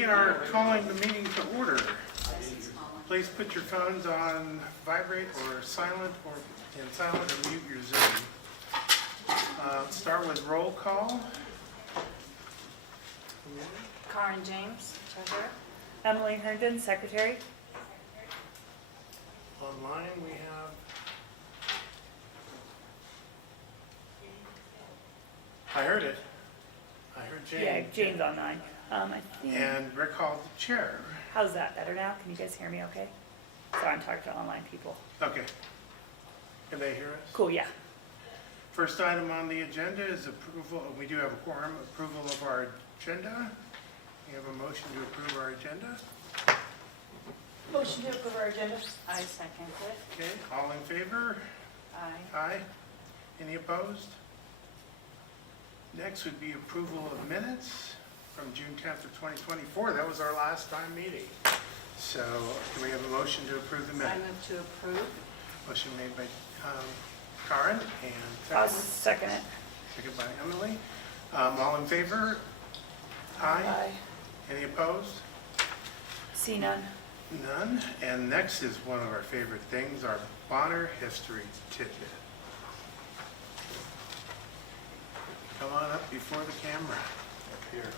We are calling the meeting to order. Please put your phones on vibrate or silent or mute your Zoom. Start with roll call. Karen James, treasurer. Emily Herndon, secretary. Online we have I heard it. I heard Jane. Yeah, Jane's online. I think. And Rick Hall, the chair. How's that better now? Can you guys hear me okay? Sorry, I'm talking to online people. Okay. Can they hear us? Cool, yeah. First item on the agenda is approval. We do have a quorum. Approval of our agenda. We have a motion to approve our agenda. Motion to approve our agenda. I second it. Okay, all in favor? Aye. Aye. Any opposed? Next would be approval of minutes from June 10th of 2024. That was our last time meeting. So can we have a motion to approve the I minutes? move to approve. Motion made by Karen I'll and second it. second by Emily. All in favor? Aye. Any opposed? See none. None. And next is one of our favorite things, our Bonne history tidbit. Come on up before the camera. Up here.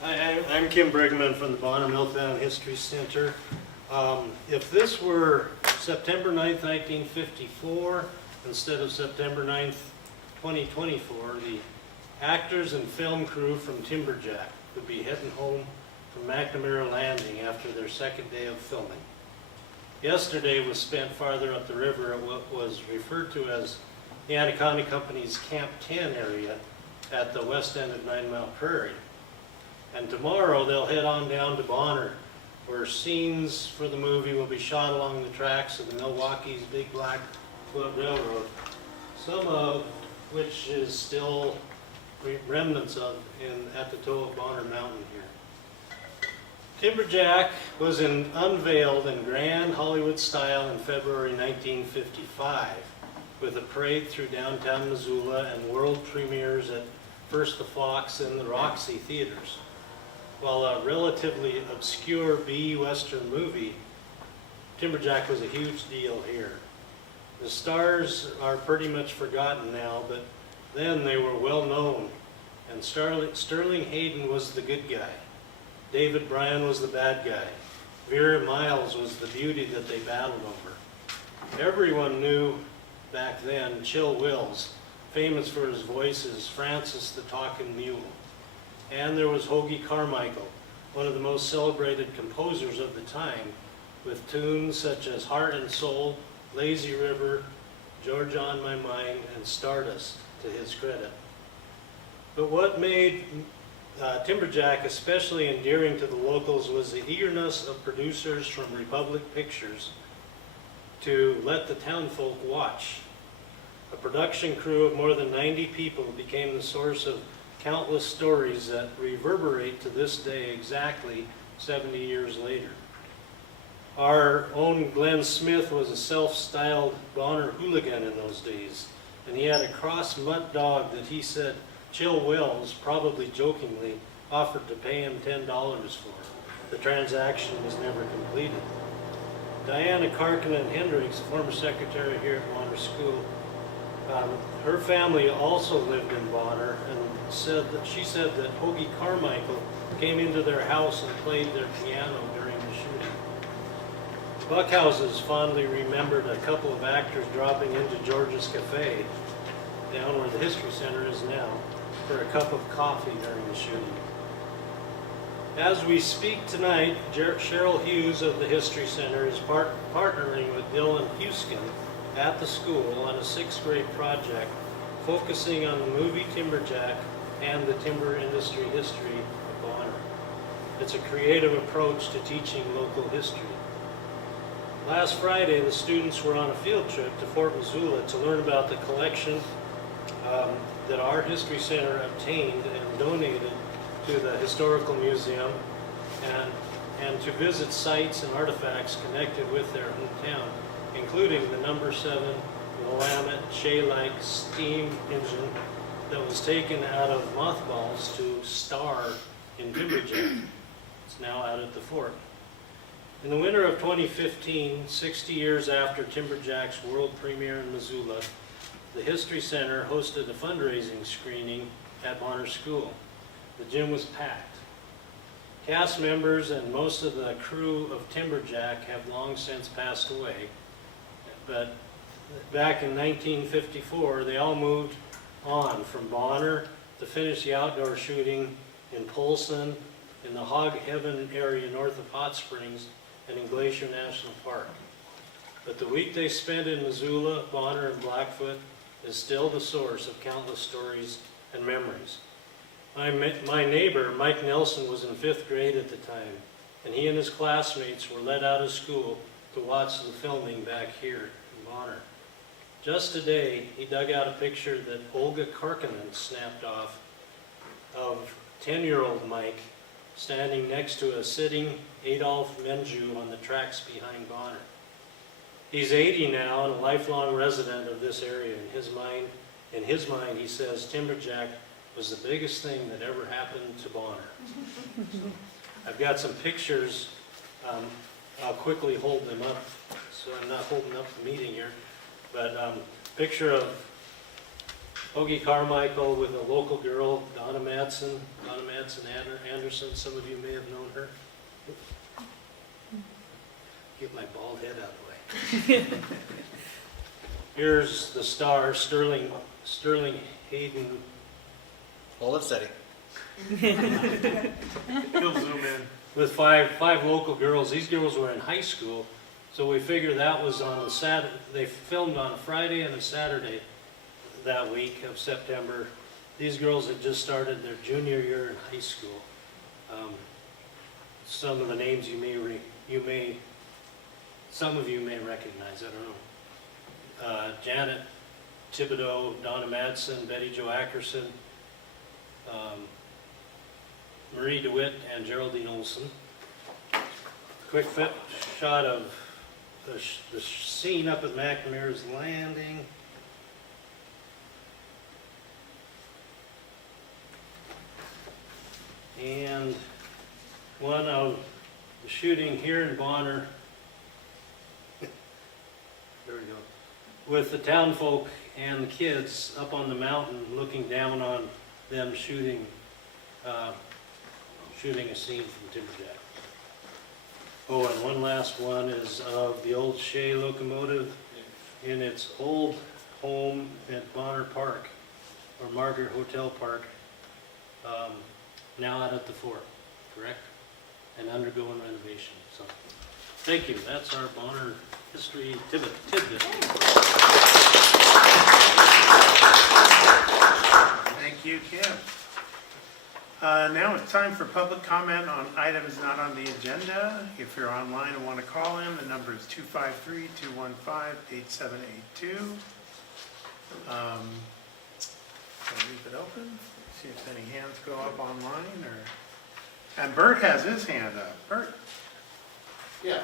Hi, I'm Kim Brigman from the Bonne Milltown History Center. If this were September 9th, 1954, instead of September 9th, 2024, the actors and film crew from Timberjack would be heading home from McNamara Landing after their second day of filming. Yesterday was spent farther up the river at what was referred to as the Anaconda Company's Camp 10 area at the west end of 9 Mile Prairie. And tomorrow they'll head on down to Bonne, where scenes for the movie will be shot along the tracks of the Milwaukee's Big Black Foot Railroad, some of which is still remnants of at the toe of Bonne Mountain here. Timberjack was unveiled in grand Hollywood style in February 1955, with a parade through downtown Missoula and world premieres at first the Fox and the Roxy theaters. While a relatively obscure B-Western movie, Timberjack was a huge deal here. The stars are pretty much forgotten now, but then they were well known, and Sterling Hayden was the good guy. David Bryan was the bad guy. Vera Miles was the beauty that they battled over. Everyone knew back then Chill Wills, famous for his voice as Francis the Talking Mule. And there was Hoagy Carmichael, one of the most celebrated composers of the time, with tunes such as Heart and Soul, Lazy River, George on My Mind, and Stardust to his credit. But what made Timberjack especially endearing to the locals was the eagerness of producers from Republic Pictures to let the townfolk watch. A production crew of more than 90 people became the source of countless stories that reverberate to this day exactly 70 years later. Our own Glenn Smith was a self-styled Bonner hooligan in those days, and he had a cross mutt dog that he said Chill Wells, probably jokingly, offered to pay him $10 for. The transaction was never completed. Diana Karkinen Hendricks, former secretary here at Bonner School, her family also lived in Bonner, and she said that Hoagy Carmichael came into their house and played their piano during the shooting. Buckhouses fondly remembered a couple of actors dropping into George's Cafe, down where the History Center is now, for a cup of coffee during the shooting. As we speak tonight, Cheryl Hughes of the History Center is partnering with Dylan Huskin at the school on a 6th grade project focusing on the movie Timberjack and the timber industry history of Bonne. It's a creative approach to teaching local history. Last Friday, the students were on a field trip to Fort Missoula to learn about the collection that our History Center obtained and donated to the Historical Museum, and to visit sites and artifacts connected with their hometown, including the number 7 Willamette Shea-like steam engine that was taken out of mothballs to star in Timberjack. It's now out at the fort. In the winter of 2015, 60 years after Timberjack's world premiere in Missoula, the History Center hosted a fundraising screening at Bonner School. The gym was packed. Cast members and most of the crew of Timberjack have long since passed away, but back in 1954, they all moved on from Bonner to finish the outdoor shooting in Polson, in the Hog Heaven area north of Hot Springs, and in Glacier National Park. But the week they spent in Missoula, Bonner, and Blackfoot is still the source of countless stories and memories. My neighbor, Mike Nelson, was in 5th grade at the time, and he and his classmates were let out of school to watch the filming back here in Bonner. Just today, he dug out a picture that Olga Karkinen snapped off of 10-year-old Mike standing next to a sitting Adolf Menju on the tracks behind Bonner. He's 80 now and a lifelong resident of this area. In his mind, he says Timberjack was the biggest thing that ever happened to Bonner. I've got some pictures. I'll quickly hold them up, so I'm not holding up the meeting here. But picture of Hoagie Carmichael with a local girl, Donna Madsen Anderson. Some of you may have known her. Get my bald head out of the way. Here's the star, Sterling Hayden. Hold it steady. He'll zoom in. With five local girls. These girls were in high school, so we figured that was on a Saturday. They filmed on a Friday and a Saturday that week of September. These girls had just started their junior year in high school. Some of the names some of you may recognize. I don't know. Janet Thibodeau, Donna Madsen, Betty Jo Ackerson, Marie DeWitt, and Geraldine Olson. Quick shot of the scene up at McNamara's Landing. And one of the shooting here in Bonner. There we go. With the town folk and the kids up on the mountain looking down on them shooting a scene from Timberjack. Oh, and one last one is of the old Shea locomotive in its old home at Bonner Park, or Margaret Hotel Park, now out at the fort, correct? And undergoing renovation. So, thank you. That's our Bonner history tidbit. Thank you, Kim. Now it's time for public comment on items not on the agenda. If you're online and want to call in, the number is 253-215-8782. I'll leave it open, see if any hands go up online, and Bert has his hand up. Bert? Yeah,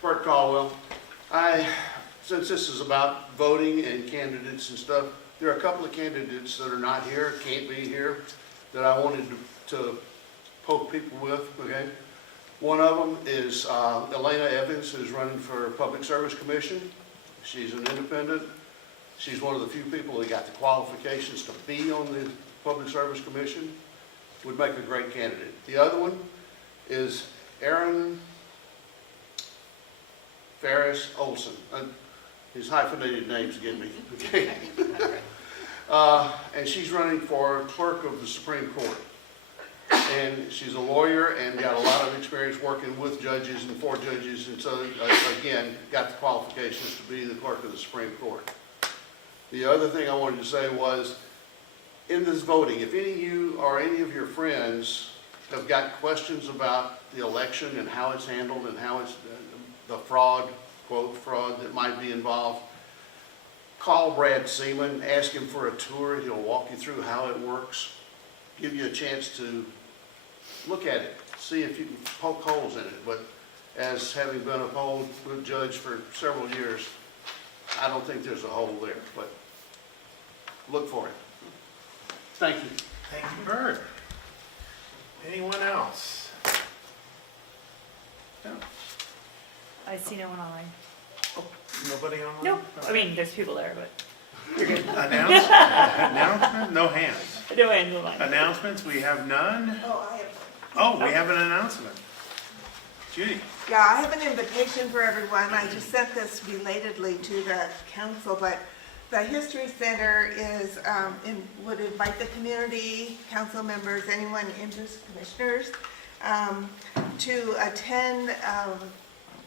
Bert Caldwell. Since this is about voting and candidates and stuff, there are a couple of candidates that are not here, can't be here, that I wanted to poke people with, okay? One of them is Elena Evans, who's running for Public Service Commission. She's an independent. She's one of the few people that got the qualifications to be on the Public Service Commission. Would make a great candidate. The other one is Aaron Ferris Olson. His hyphenated names get me. Okay. And she's running for clerk of the Supreme Court. And she's a lawyer and got a lot of experience working with judges and for judges, and so again got the qualifications to be the clerk of the Supreme Court. The other thing I wanted to say was, in this voting, if any of you or any of your friends have got questions about the election and how it's handled and how it's the fraud, quote, fraud that might be involved, call Brad Seaman, ask him for a tour. He'll walk you through how it works, give you a chance to look at it, see if you can poke holes in it. But as having been a poll judge for several years, I don't think there's a hole there, but look for it. Thank you. Thank you, Bert. I see no one online. Nobody online? Nope, I mean, there's people there, but you're good. Announcement? No hands. No hands online. Announcements, we have none. Oh, I have, Oh, we have an announcement. Judy? yeah, I have an invitation for everyone. I just sent this belatedly to the council, but the History Center is, would invite the community, council members, anyone interested, commissioners, to attend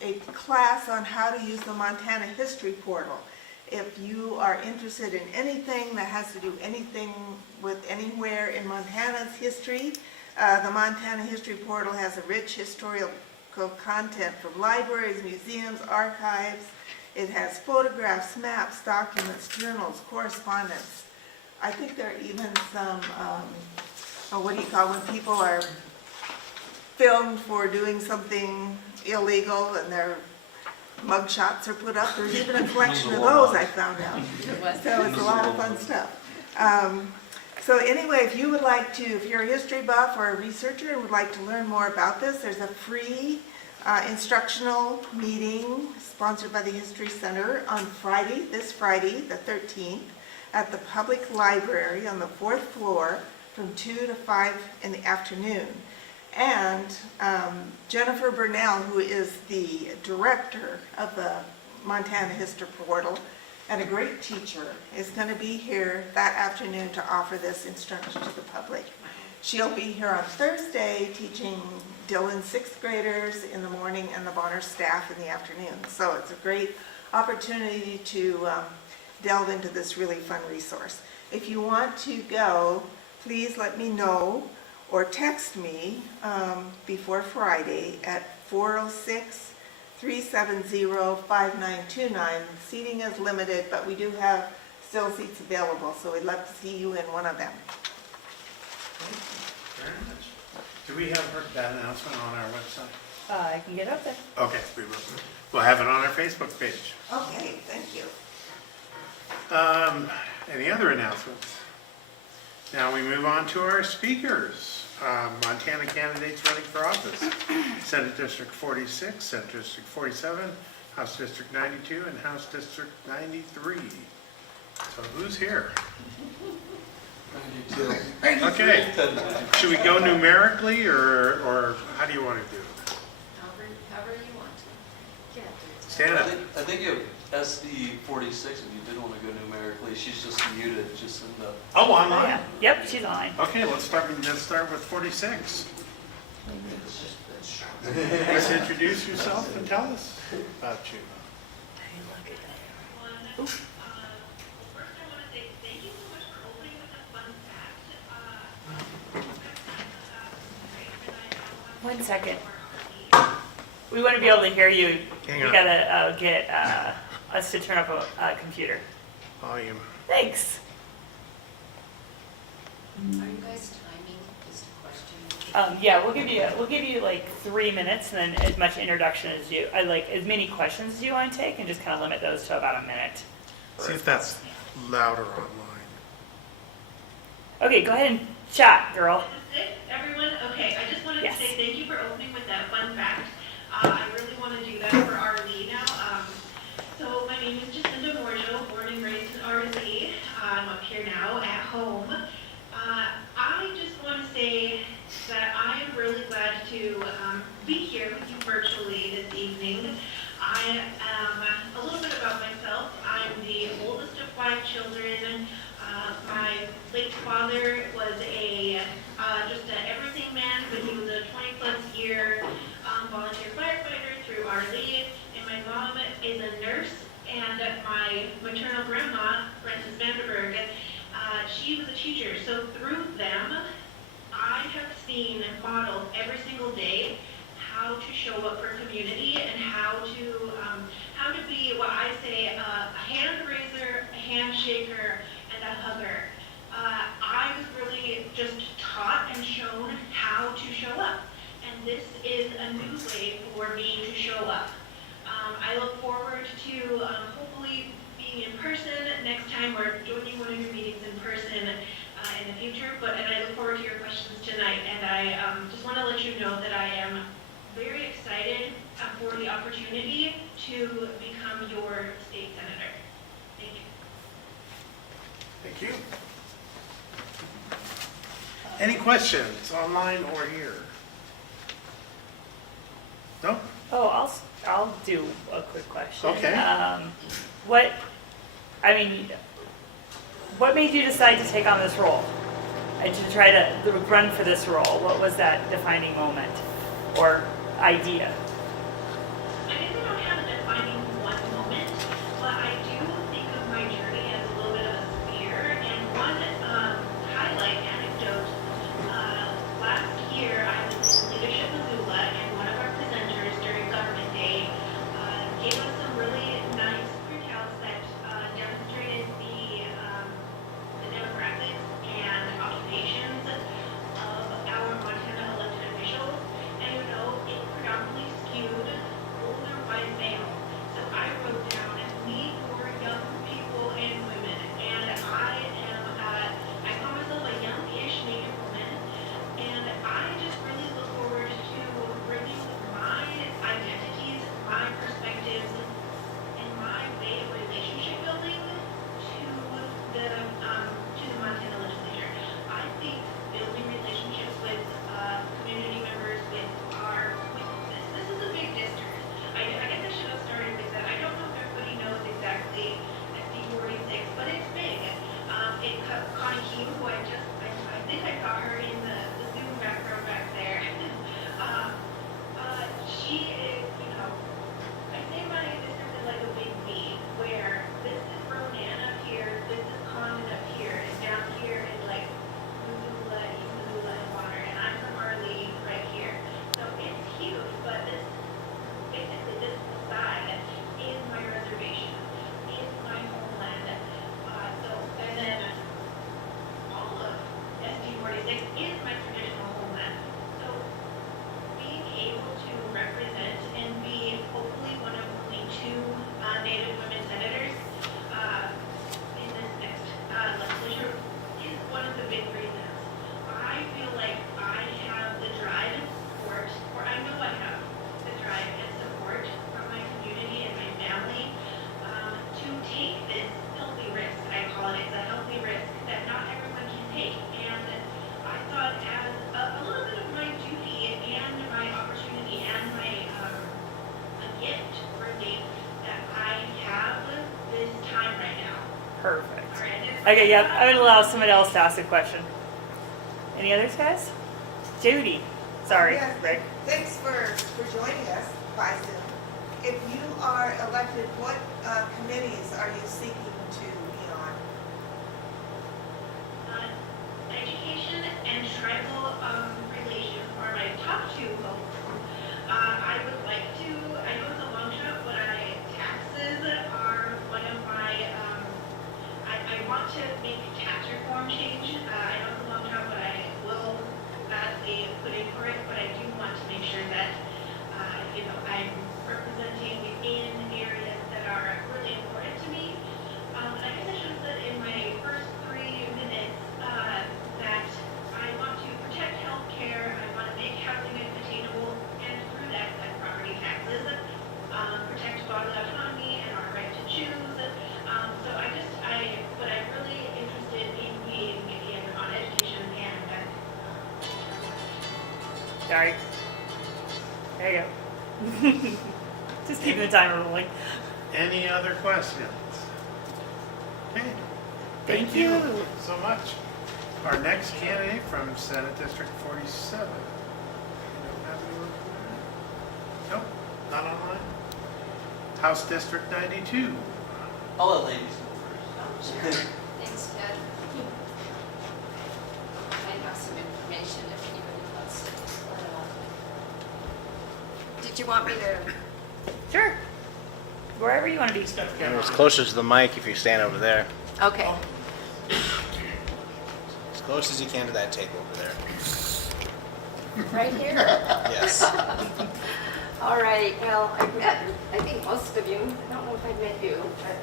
a class on how to use the Montana History Portal. If you are interested in anything that has to do anything with anywhere in Montana's history, the Montana History Portal has a rich historical content from libraries, museums, archives. It has photographs, maps, documents, journals, correspondence. I think there are even some, what do you call when people are filmed for doing something illegal and their mugshots are put up. There's even a collection of those I found out. So it's a lot of fun stuff. So anyway, if you would like to, if you're a history buff or a researcher and would like to learn more about this, there's a free instructional meeting sponsored by the History Center on Friday, this Friday, the 13th, at the public library on the 4th floor from 2 to 5 in the afternoon. And Jennifer Burnell, who is the director of the Montana History Portal and a great teacher, is going to be here that afternoon to offer this instruction to the public. She'll be here on Thursday teaching Dillon's 6th graders in the morning and the Bonner staff in the afternoon. So it's a great opportunity to delve into this really fun resource. If you want to go, please let me know or text me before Friday at 406-370-5929. Seating is limited, but we do have still seats available, so we'd love to see you in one of them. Very much. Do we have that announcement on our website? I can get up there. Okay, we will. We'll have it on our Facebook page. Okay, thank you. Any other announcements? Now we move on to our speakers. Montana candidates running for office. Senate District 46, Senate District 47, House District 92, and House District 93. So who's here? Okay. Should we go numerically or how do you want to do it? However you want to. Stand up. I think you have SD 46, if you did want to go numerically, she's just muted, just in the... Oh, Oh, online? yeah. Yep, she's online. Okay, let's start with 46. Please introduce yourself and tell us about you. First, I want to say thank you so much for opening with a fun fact. 1 second. We want to be able to hear you. Hang You on. gotta get us to turn up a computer. Volume. Thanks. Are you guys timing this question? Yeah, we'll give you like 3 minutes and then as much introduction as you, like as many questions as you want to take and just kind of limit those to about a minute. See if that's louder online. Okay, go ahead and chat, girl. This is it, everyone? Okay, I just wanted Yes. to say thank you for opening with that fun fact. I really want to do that for RLE now. So my name is Jacinda Borjo, born and raised in RLE. I'm up here now at home. I just want to say that I am really glad to be here with you virtually this evening. I am a little bit about myself. I'm the oldest of 5 children. My late father was just an everything man, but he was a 20-plus year volunteer firefighter through RLE. And my mom is a nurse, and my maternal grandma, Frances Vanderberg, she was a teacher. So through them, I have seen modeled every single day how to show up for community and how to be what I say a hand raiser, a handshaker, and a hugger. I was really just taught and shown how to show up, and this is a new way for me to show up. I look forward to hopefully being in person next time or joining one of your meetings in person in the future. And I look forward to your questions tonight. And I just want to let you know that I am very excited for the opportunity to become your state senator. Thank you. Thank you. Any questions online or here? No? Oh, I'll do a quick question. Okay. What made you decide to take on this role? And to try to run for this role? What was that defining moment or idea? I guess I don't have a defining one moment, but I do think of my journey as a little bit of a spear. And one highlight anecdote, last year I was in Leadership Missoula, and one of our presenters during Government Day gave us some really nice printouts that demonstrated the demographics and occupations of our Montana elected officials. And it predominantly skewed older white male. So I wrote down need for young people and women. And I call myself a young-ish Native woman. And I just really look forward to bringing my identities, my perspectives, and my way of relationship building to the Montana legislature. I think building relationships with community members, this is a big district. I guess I should have started with that. I don't know if everybody knows exactly SD 46, but it's big. Connie Keene, who I think I saw her in the Zoom background back there. She is, I say my district is like a big V, where this is Ronan up here, this is Condon up here, and down here is like Missoula, East Missoula, and Water, and I'm from Arlene right here. So it's huge, but basically this side is my reservation, is my homeland. And then all of SD 46 is my traditional homeland. So being able to represent and be hopefully one of only two Native women senators in this next legislature is one of the big reasons. I feel like I have the drive and support, or I know I have the drive and support from my community and my family to take this healthy risk. I call it, it's a healthy risk that not everyone can take. And I thought as a little bit of my duty and my opportunity and my a gift for me that I have this time right now. Perfect. All right, Okay, yep. I'm gonna allow somebody else to ask a question. Any others, guys? Judy. Sorry, Yes. Rick. Thanks for joining us by Zoom. If you are elected, what committees are you seeking to be on? Education and tribal relations are my top two goals. I would like to, I know it's a long shot, but taxes are one of my, I want to make tax reform change. I know it's a long shot, but I will gladly put in for it, but I do want to make sure that, I'm representing in areas that are really important to me. I guess I should have said in my first 3 minutes that I want to protect healthcare, I want to make housing attainable, and through that, cut property taxes, protect bodily autonomy and our right to choose. But I'm really interested in being on education and Sorry. There you go. Just keeping the timer rolling. Any other questions? Okay. Thank you. so much. Our next candidate from Senate District 47. You don't have anyone from there? Nope, not online. House District 92. I'll let ladies go first. Thanks, Ted. I have some information if anybody wants to explain it. Did you want me to? Sure. Wherever you want to be. It's closer to the mic if you stand over there. Okay. As close as you can to that table over there. Right here? Yes. All right, well, I've met, I think most of you, I don't know if I've met you, but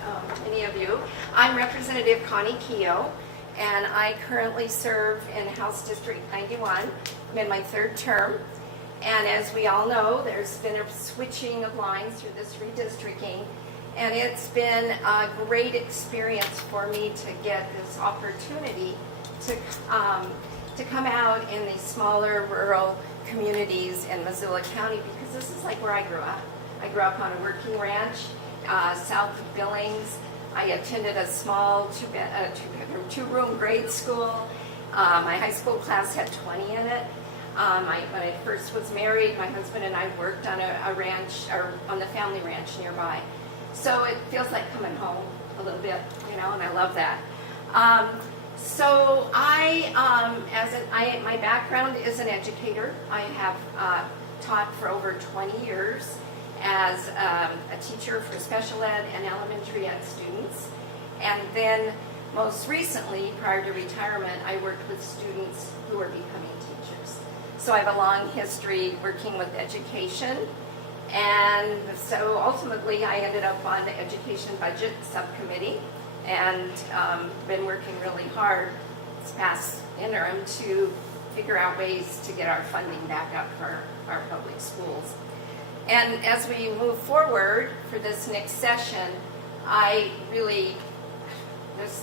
any of you. I'm Representative Connie Keough, and I currently serve in House District 91. I'm in my 3rd term, And as we all know, there's been a switching of lines through this redistricting, and it's been a great experience for me to get this opportunity to come out in these smaller rural communities in Missoula County, because this is like where I grew up. I grew up on a working ranch south of Billings. I attended a small two-room grade school. My high school class had 20 in it. When I first was married, my husband and I worked on a ranch, or on the family ranch nearby. So it feels like coming home a little bit, you know, and I love that. So my background is an educator. I have taught for over 20 years as a teacher for special ed and elementary ed students. And then most recently, prior to retirement, I worked with students who are becoming teachers. So I have a long history working with education. And so ultimately, I ended up on the education budget subcommittee, and been working really hard this past interim to figure out ways to get our funding back up for our public schools. And as we move forward for this next session,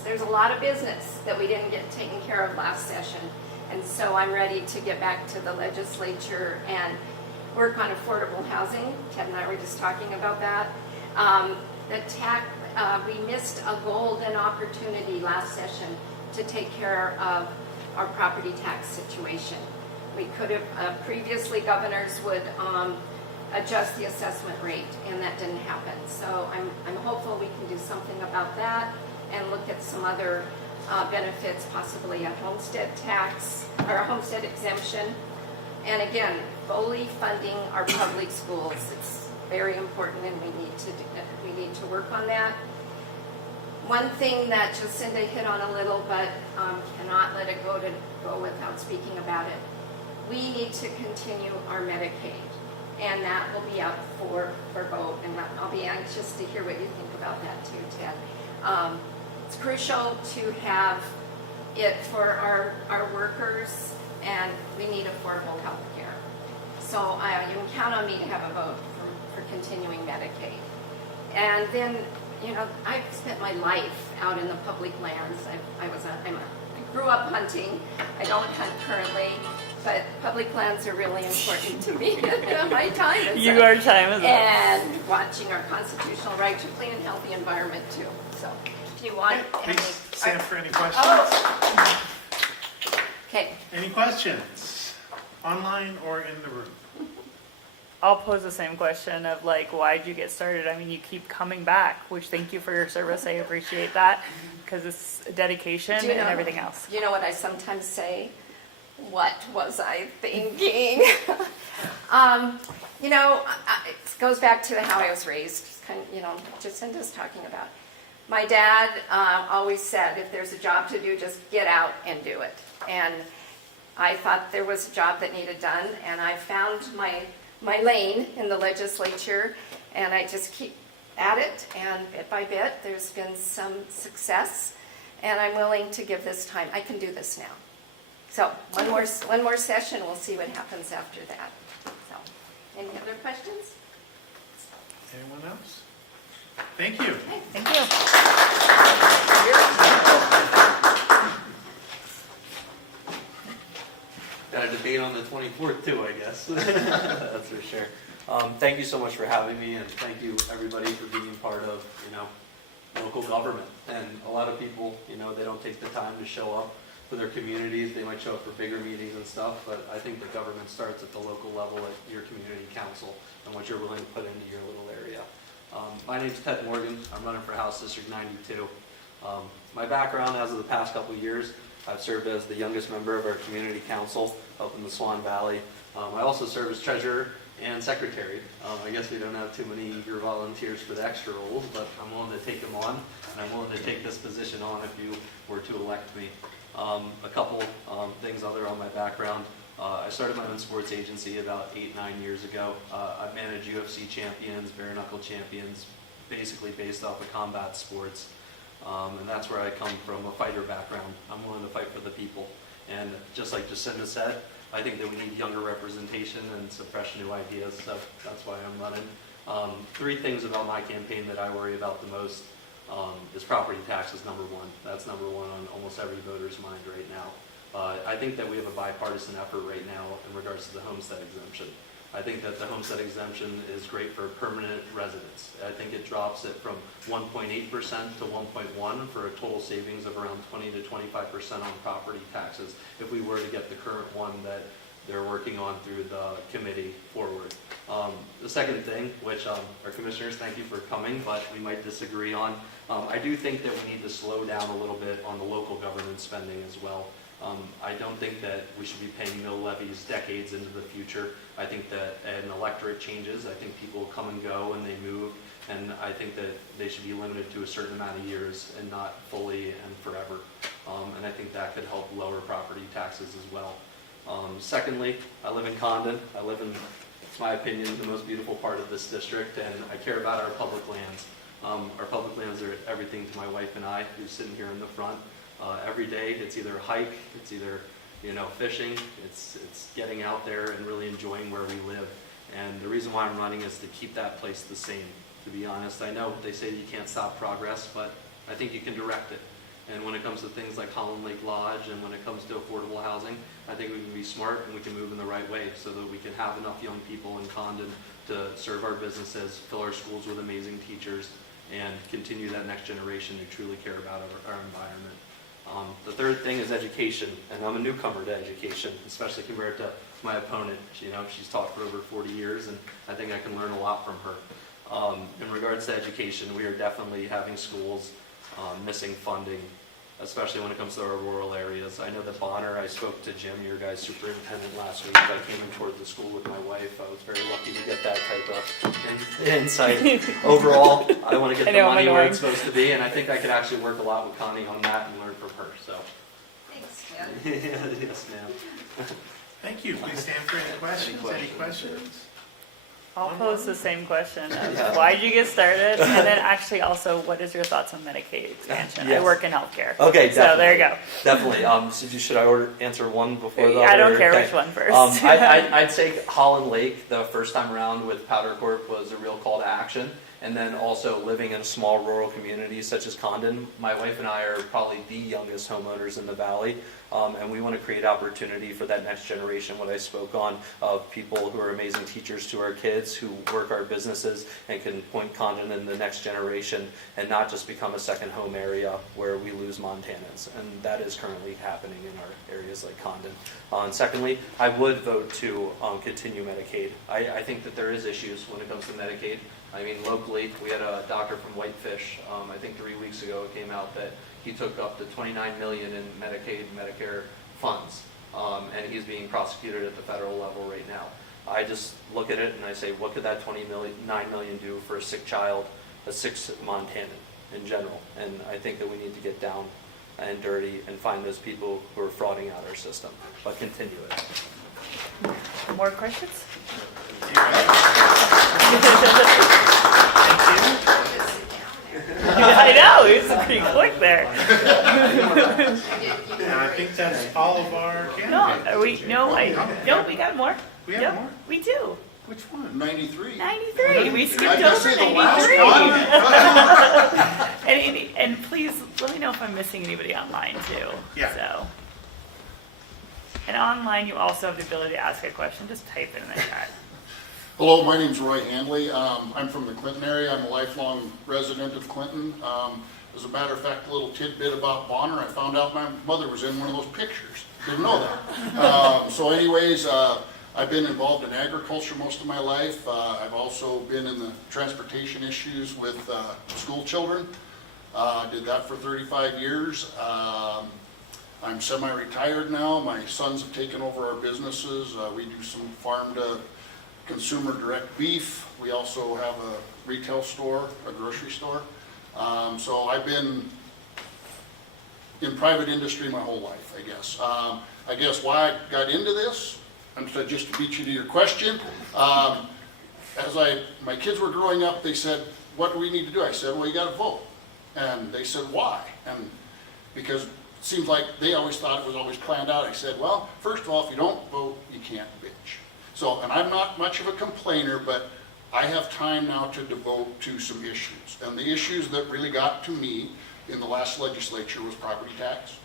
there's a lot of business that we didn't get taken care of last session. And so I'm ready to get back to the legislature and work on affordable housing. Ted and I were just talking about that. We missed a golden opportunity last session to take care of our property tax situation. We could have, previously governors would adjust the assessment rate, and that didn't happen. So I'm hopeful we can do something about that and look at some other benefits, possibly a homestead tax or a homestead exemption. And again, fully funding our public schools. It's very important, and we need to work on that. One thing that Jacinda hit on a little, but cannot let it go without speaking about it. We need to continue our Medicaid, and that will be up for vote. And I'll be anxious to hear what you think about that too, Ted. It's crucial to have it for our workers, and we need affordable health care. So you can count on me to have a vote for continuing Medicaid. And then, you know, I've spent my life out in the public lands. I grew up hunting. I don't hunt currently, but public lands are really important to me. My time is You are time is up. and watching our constitutional right to a clean and healthy environment too. So, if you want, Please stand for any questions. Oh. Okay. Any questions, online or in the room? I'll pose the same question of like, why'd you get started? I mean, you keep coming back, which thank you for your service. I appreciate that, because it's dedication Do you and know- everything else. You know what I sometimes say? What was I thinking? You know, it goes back to how I was raised. Kind of, you know, Jacinda's talking about. My dad always said, if there's a job to do, just get out and do it. And I thought there was a job that needed done, and I found my lane in the legislature, and I just keep at it, and bit by bit, there's been some success, and I'm willing to give this time. I can do this now. So one more session, we'll see what happens after that. So, any other questions? Anyone else? Thank you. Thank you. Got a debate on the 24th too, I guess. That's for sure. Thank you so much for having me, and thank you everybody for being part of, you know, local government. And a lot of people, you know, they don't take the time to show up for their communities. They might show up for bigger meetings and stuff, but I think the government starts at the local level at your community council and what you're willing to put into your little area. My name's Ted Morgan. I'm running for House District 92. My background as of the past couple of years, I've served as the youngest member of our community council up in the Swan Valley. I also serve as treasurer and secretary. I guess we don't have too many eager volunteers for the extra roles, but I'm willing to take them on, and I'm willing to take this position on if you were to elect me. A couple things other on my background. I started my own sports agency about 8-9 years ago. I've managed UFC champions, bare knuckle champions, basically based off of combat sports. And that's where I come from, a fighter background. I'm willing to fight for the people. And just like Jacinda said, I think that we need younger representation and some fresh new ideas, so that's why I'm running. 3 things about my campaign that I worry about the most is property taxes, number one. That's number one on almost every voter's mind right now. I think that we have a bipartisan effort right now in regards to the homestead exemption. I think that the homestead exemption is great for permanent residents. I think it drops it from 1.8% to 1.1 for a total savings of around 20 to 25% on property taxes if we were to get the current one that they're working on through the committee forward. The second thing, which our commissioners, thank you for coming, but we might disagree on, I do think that we need to slow down a little bit on the local government spending as well. I don't think that we should be paying mill levies decades into the future. I think that an electorate changes. I think people come and go and they move, and I think that they should be limited to a certain amount of years and not fully and forever. And I think that could help lower property taxes as well. Secondly, I live in Condon. It's my opinion, the most beautiful part of this district, and I care about our public lands. Our public lands are everything to my wife and I, who's sitting here in the front. Every day, it's either a hike, it's either fishing, it's getting out there and really enjoying where we live. And the reason why I'm running is to keep that place the same. To be honest, I know they say you can't stop progress, but I think you can direct it. And when it comes to things like Holland Lake Lodge and when it comes to affordable housing, I think we can be smart and we can move in the right way so that we can have enough young people in Condon to serve our businesses, fill our schools with amazing teachers, and continue that next generation who truly care about our environment. The third thing is education, and I'm a newcomer to education, especially compared to my opponent. She's taught for over 40 years, and I think I can learn a lot from her. In regards to education, we are definitely having schools missing funding, especially when it comes to our rural areas. I know that Bonne, I spoke to Jim, your guys' superintendent, last week. I came and toured the school with my wife. I was very lucky to get that type of insight. Overall, I want to get the money where it's supposed to be, and I think I could actually work a lot with Connie on that and learn from her. So, Thanks, Ted. yes, ma'am. Thank you. Please stand for any questions. Any questions? I'll pose the same question of why did you get started, and then actually also what is your thoughts on Medicaid expansion? Yes. I work in healthcare. Okay, definitely. So there you go. Definitely. So should I answer one before the other? I don't care Okay. which one first. I'd say Holland Lake, the first time around with Powder Corp, was a real call to action. And then also living in a small rural community such as Condon, my wife and I are probably the youngest homeowners in the valley. And we want to create opportunity for that next generation, what I spoke on, of people who are amazing teachers to our kids, who work our businesses and can point Condon in the next generation and not just become a second home area where we lose Montanans. And that is currently happening in our areas like Condon. And secondly, I would vote to continue Medicaid. I think that there is issues when it comes to Medicaid. I mean, locally, we had a doctor from Whitefish, I think 3 weeks ago, it came out that he took up to $29 million in Medicaid and Medicare funds, and he's being prosecuted at the federal level right now. I just look at it and I say, what could that $29 million do for a sick child, a sick Montanan in general? And I think that we need to get down and dirty and find those people who are frauding out our system, but continue it. More questions? I know, he was pretty quick there. And I think that's all of our candidates. No, we got more. We have more? We do. Which one? 93. 93. We skipped I just over say the 93. last And please let me know if I'm missing anybody online too. Yeah. So. And online, you also have the ability to ask a question. Just type it in the chat. Hello, my name's Roy Handley. I'm from the Clinton area. I'm a lifelong resident of Clinton. As a matter of fact, a little tidbit about Bonne, I found out my mother was in one of those pictures. Didn't know that. So anyways, I've been involved in agriculture most of my life. I've also been in the transportation issues with school children. Did that for 35 years. I'm semi-retired now. My sons have taken over our businesses. We do some farm to consumer direct beef. We also have a retail store, a grocery store. So I've been in private industry my whole life, I guess. I guess why I got into this, and so just to beat you to your question, as my kids were growing up, they said, what do we need to do? I said, well, you got to vote. And they said, why? And because seems like they always thought it was always planned out. I said, well, first of all, if you don't vote, you can't bitch. So, and I'm not much of a complainer, but I have time now to devote to some issues. And the issues that really got to me in the last legislature was property tax.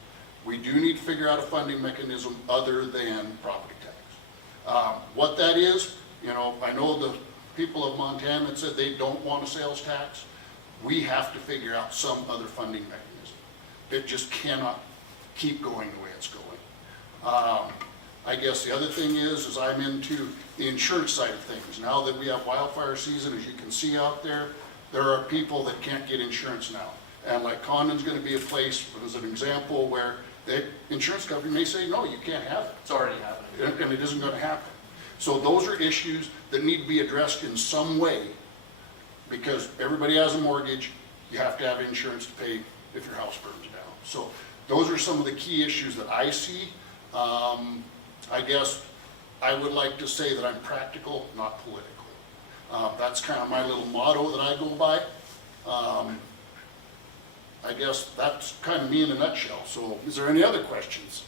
We do need to figure out a funding mechanism other than property tax. What that is, you know, I know the people of Montana that said they don't want a sales tax. We have to figure out some other funding mechanism. It just cannot keep going the way it's going. I guess the other thing is I'm into the insurance side of things. Now that we have wildfire season, as you can see out there, there are people that can't get insurance now. And like Condon's gonna be a place, as an example, where the insurance company may say, no, you can't have it. It's already happening. And it isn't gonna happen. So those are issues that need to be addressed in some way, because everybody has a mortgage, you have to have insurance to pay if your house burns down. So those are some of the key issues that I see. I guess I would like to say that I'm practical, not political. That's kind of my little motto that I go by. I guess that's kind of me in a nutshell. So is there any other questions?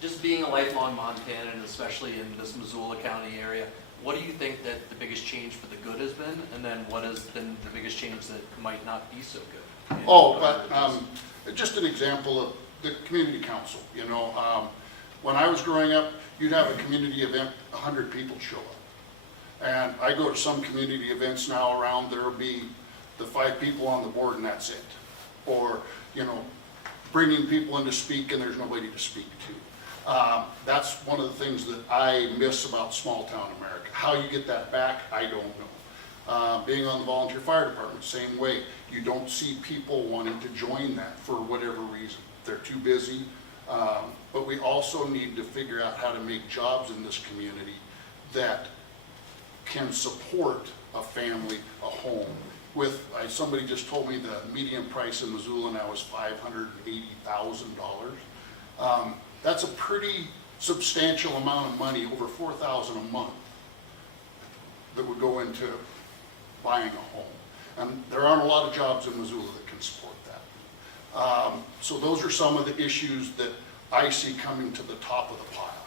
Just being a lifelong Montanan, and especially in this Missoula County area, what do you think that the biggest change for the good has been? And then what has been the biggest change that might not be so good? Oh, but just an example of the community council, you know. When I was growing up, you'd have a community event, 100 people show up. And I go to some community events now around, there'll be the 5 people on the board and that's it. Or, you know, bringing people in to speak and there's nobody to speak to. That's one of the things that I miss about small town America. How you get that back, I don't know. Being on the volunteer fire department, same way. You don't see people wanting to join that for whatever reason. They're too busy. But we also need to figure out how to make jobs in this community that can support a family, a home. With, somebody just told me the median price in Missoula now is $580,000. That's a pretty substantial amount of money, over $4,000 a month, that would go into buying a home. And there aren't a lot of jobs in Missoula that can support that. So those are some of the issues that I see coming to the top of the pile.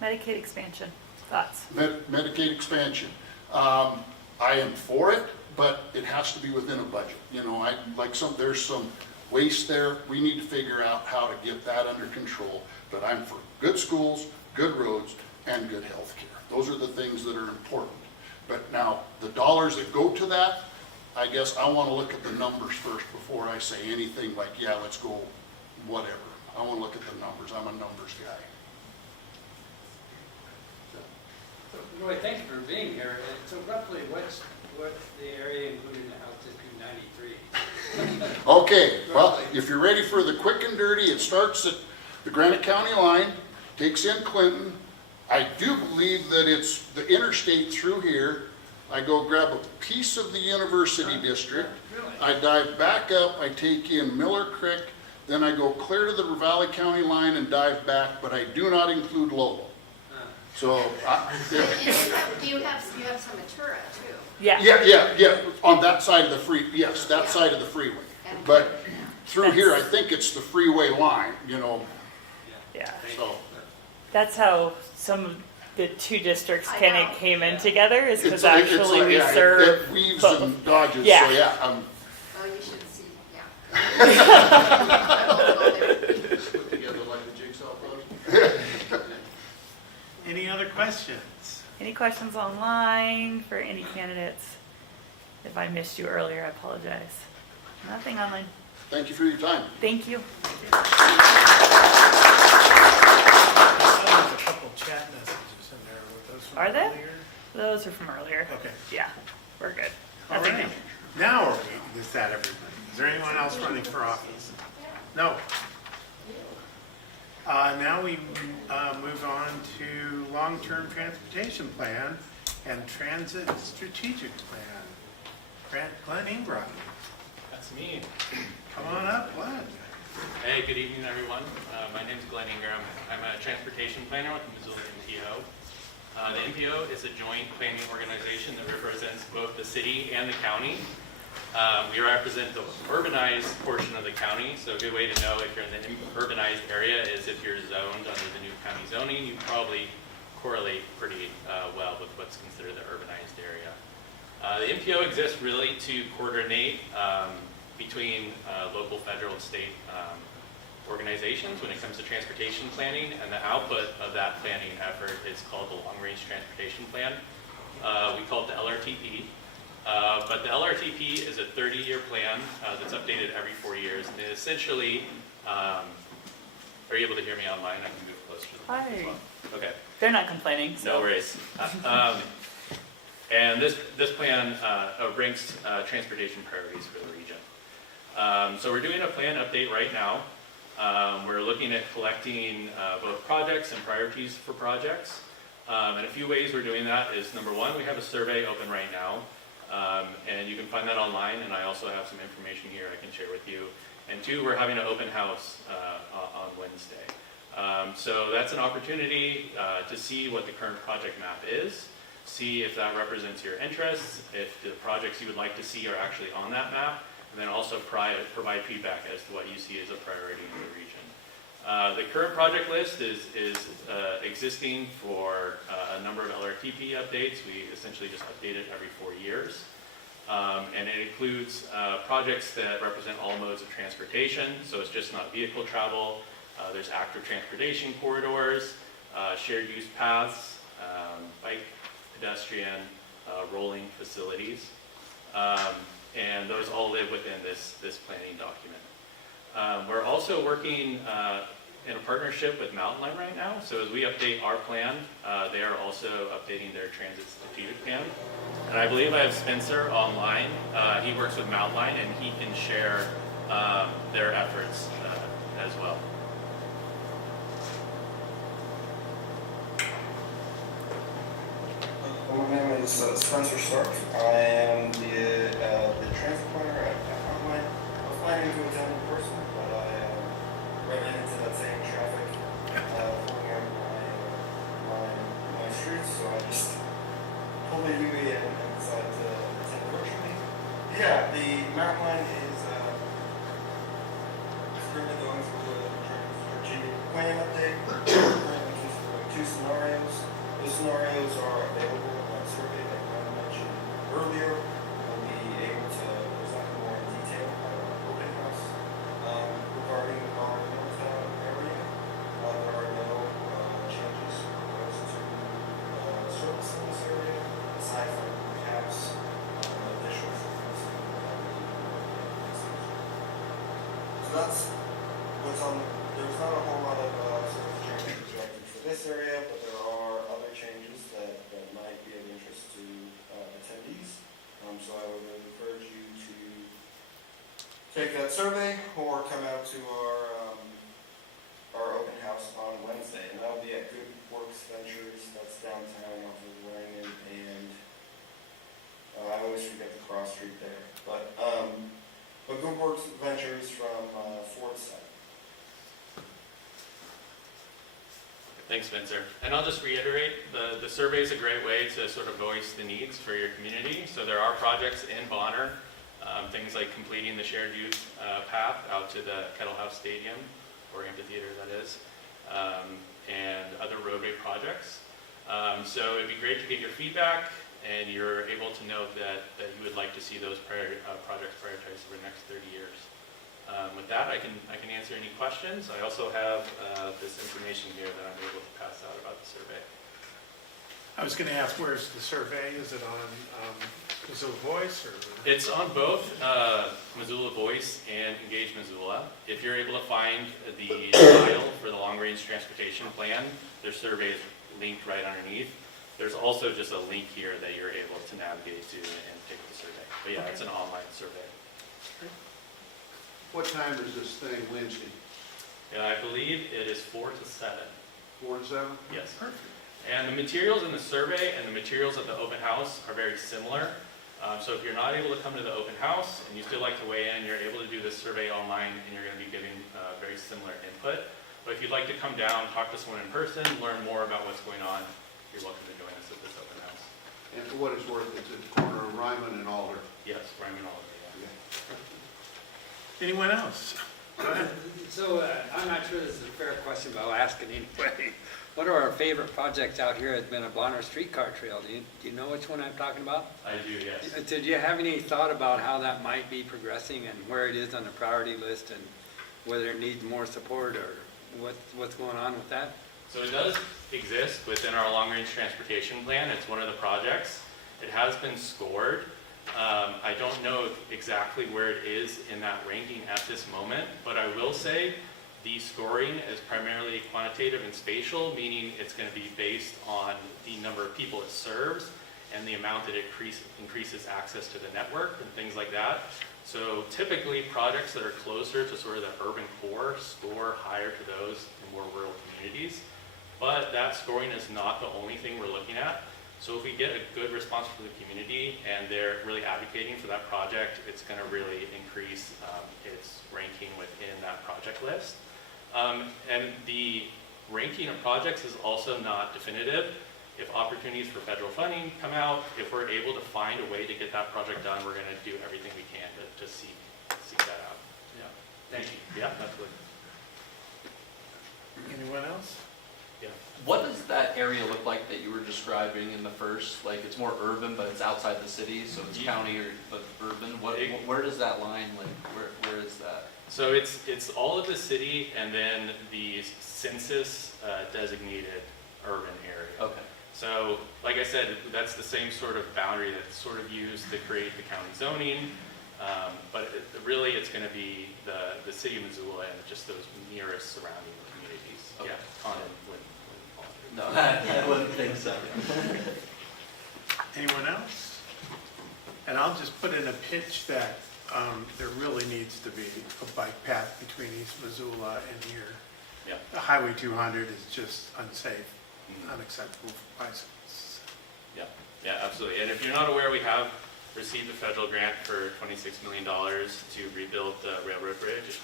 Medicaid expansion, thoughts? Medicaid expansion. I am for it, but it has to be within a budget. You know, there's some waste there. We need to figure out how to get that under control. But I'm for good schools, good roads, and good health care. Those are the things that are important. But now, the dollars that go to that, I guess I want to look at the numbers first before I say anything like, yeah, let's go whatever. I want to look at the numbers. I'm a numbers guy. So, Roy, thanks for being here. So roughly, what's the area including the House District 93? Okay, well, if you're ready for the quick and dirty, it starts at the Granite County line, takes in Clinton. I do believe that it's the interstate through here. I go grab a piece of the University District. I dive back up, I take in Miller Creek, then I go clear to the Valley County line and dive back, but I do not include Lowell. So, yeah. You have some Matura too. Yeah. Yeah, on that side of the side of the freeway. But through here, I think it's the freeway line, you know, Yeah. so. That's how some of the two districts I kind know. of came in together, is because It's actually like, we yeah, serve it weaves both. and dodges, Yeah. so yeah. Oh, you should see, yeah. I won't go there. Put together like a jigsaw puzzle. Any other questions? Any questions online for any candidates? If I missed you earlier, I apologize. Nothing online. Thank you for your time. Thank you. I saw there's a couple chat messages in there. Were those from Are there? earlier? Those are from earlier. Okay. Yeah, we're good. All Nothing right. new. Now, is that everybody? Is there anyone else running for office? No. Now we move on to long-term transportation plan and transit strategic plan. Glenn Ingram. That's me. Come on up, Glenn. Hey, good evening, everyone. My name is Glenn Ingram. I'm a transportation planner with the Missoula MPO. The MPO is a joint planning organization that represents both the city and the county. We represent the urbanized portion of the county, so a good way to know if you're in the urbanized area is if you're zoned under the new county zoning, you probably correlate pretty well with what's considered the urbanized area. The MPO exists really to coordinate between local, federal, and state organizations when it comes to transportation planning, and the output of that planning effort is called the Long Range Transportation Plan. We call it the LRTP. But the LRTP is a 30-year plan that's updated every 4 years. And it essentially, are you able to hear me online? I can move closer to the mic as well. Okay. They're not complaining. So. No worries. And this plan ranks transportation priorities for the region. So we're doing a plan update right now. We're looking at collecting both projects and priorities for projects. And a few ways we're doing that is, number one, we have a survey open right now. And you can find that online, and I also have some information here I can share with you. And two, we're having an open house on Wednesday. So that's an opportunity to see what the current project map is, see if that represents your interests, if the projects you would like to see are actually on that map, and then also provide feedback as to what you see as a priority in the region. The current project list is existing for a number of LRTP updates. We essentially just update it every 4 years. And it includes projects that represent all modes of transportation, so it's just not vehicle travel. There's active transportation corridors, shared use paths, bike, pedestrian, rolling facilities. And those all live within this planning document. We're also working in a partnership with Mountain Line right now. So as we update our plan, they are also updating their transit strategic plan. And I believe I have Spencer online. He works with Mountain Line, and he can share their efforts as well. My name is Spencer Stark. I am the transit planner at Mountain Line. I was planning to attend in person, but I ran into that same traffic pulling out my streets, so I just pulled my UE and decided to attend virtually. Yeah, the Mountain Line is currently going through the strategic plan update. We're currently considering 2 scenarios. Those scenarios are available in that survey that Glenn mentioned earlier. We'll be able to present more in detail at our open house. Regarding the Bonne and Milltown area, there are no changes proposed to service in this area, aside from perhaps additional frequency around the station. So that's what's on. There's not a whole lot of service changes projected for this area, but there are other changes that might be of interest to attendees. So I would encourage you to take that survey or come out to our open house on Wednesday. And that'll be at Good Works Ventures, that's downtown off of Langan, and I always forget the cross street there. But Good Works Ventures from Ford Site. Thanks, Spencer. And I'll just reiterate, the survey is a great way to sort of voice the needs for your community. So there are projects in Bonner, things like completing the shared use path out to the Kettle House Stadium, or amphitheater that is, and other roadway projects. So it'd be great to get your feedback, and you're able to know that you would like to see those projects prioritized over the next 30 years. With that, I can answer any questions. I also have this information here that I'm able to pass out about the survey. I was going to ask, where's the survey? Is it on Missoula Voice or? It's on both Missoula Voice and Engage Missoula. If you're able to find the file for the Long Range Transportation Plan, their survey is linked right underneath. There's also just a link here that you're able to navigate to and take the survey. But yeah, It's an online survey. What time is this thing Wednesday? And I believe it is 4 to 7. 4 to 7? Yes. Perfect. And the materials in the survey and the materials at the open house are very similar. So if you're not able to come to the open house and you still like to weigh in, you're able to do this survey online, and you're going to be giving very similar input. But if you'd like to come down, talk to someone in person, learn more about what's going on, you're welcome to join us at this open house. And for what it's worth, it's at the corner of Ryman and Alder. Yes, Ryman Alder, yeah. Anyone else? Go ahead. So, I'm not sure this is a fair question, but I'll ask it anyway. One of our favorite projects out here has been a Bonner streetcar trail. Do you know which one I'm talking about? I do, yes. Did you have any thought about how that might be progressing and where it is on the priority list and whether it needs more support or what's going on with that? So it does exist within our long-range transportation plan. It's one of the projects. It has been scored. I don't know exactly where it is in that ranking at this moment, but I will say the scoring is primarily quantitative and spatial, meaning it's going to be based on the number of people it serves and the amount that it increases access to the network and things like that. So typically projects that are closer to sort of the urban core score higher to those in more rural communities. But that scoring is not the only thing we're looking at. So if we get a good response from the community and they're really advocating for that project, it's going to really increase its ranking within that project list. And the ranking of projects is also not definitive. If opportunities for federal funding come out, if we're able to find a way to get that project done, we're going to do everything we can to seek that out. Yeah, thank you. Yeah, absolutely. Anyone else? Yeah. What does that area look like that you were describing in the first? Like, it's more urban, but it's outside the city, so it's county or but urban. Where does that line, like, where is that? So it's all of the city and then the census designated urban area. Okay. So, like I said, that's the same sort of boundary that's sort of used to create the county zoning, but really it's going to be the city of Missoula and just those nearest surrounding communities. Okay. Yeah, Condon wouldn't fall No, I wouldn't think so. Anyone else? And I'll just put in a pitch that there really needs to be a bike path between East Missoula and here. Yeah. Highway 200 is just unsafe, unacceptable for bicycles. Yeah, absolutely. And if you're not aware, we have received a federal grant for $26 million to rebuild the railroad bridge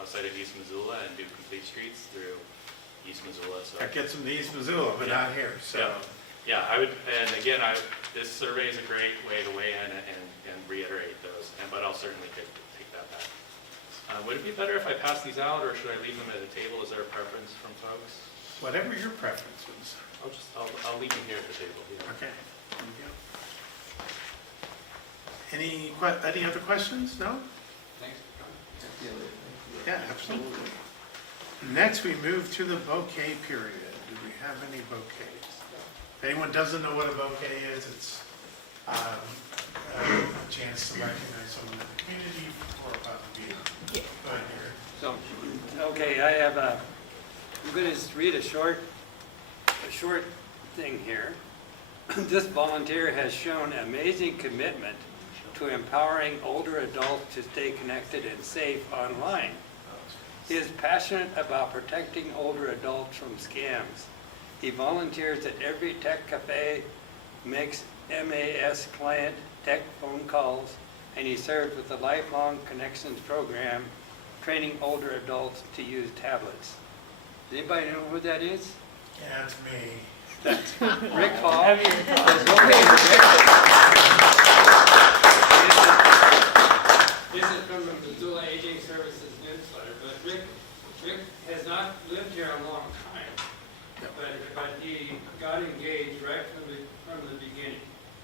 outside of East Missoula and do complete streets through East Missoula. So That gets them to East Missoula, but Yeah. not here, so. yeah, I would, and again, this survey is a great way to weigh in and reiterate those, but I'll certainly take that back. Would it be better if I pass these out, or should I leave them at a table? Is there a preference from folks? Whatever your preference is. I'll leave them here at the table. Yeah. Okay. There you go. Any other questions? No? Thanks for coming. Yeah, absolutely. Next, we move to the bouquet period. Do we have any bouquets? If anyone doesn't know what a bouquet is, it's a chance to recognize someone in the community or above and beyond. Go ahead, Gary. So, okay, I'm going to just read a short thing here. This volunteer has shown amazing commitment to empowering older adults to stay connected and safe online. He is passionate about protecting older adults from scams. He volunteers at every tech cafe, makes MAS client tech phone calls, and he serves with the Lifelong Connections program, training older adults to use tablets. Does anybody know who that is? Yeah, it's me. Rick Hall. This is from the Missoula Aging Services newsletter, but Rick has not lived here a long time, but he got engaged right from the beginning,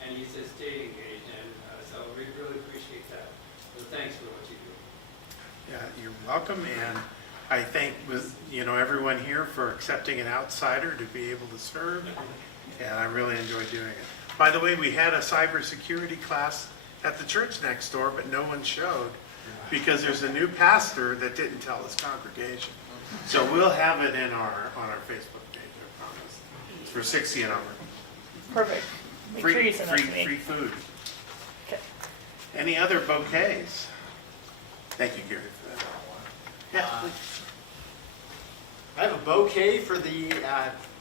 and he says stay engaged, and so we really appreciate that. So thanks for what you do. Yeah, you're welcome, and I thank everyone here for accepting an outsider to be able to serve, and I really enjoy doing it. By the way, we had a cybersecurity class at the church next door, but no one showed because there's a new pastor that didn't tell his congregation. So we'll have it on our Facebook page, I promise. It's for 60 and over. Perfect. Make sure you send that to me. Free food. Okay. Any other bouquets? Thank you, Gary, for that. Yeah, please. I have a bouquet for the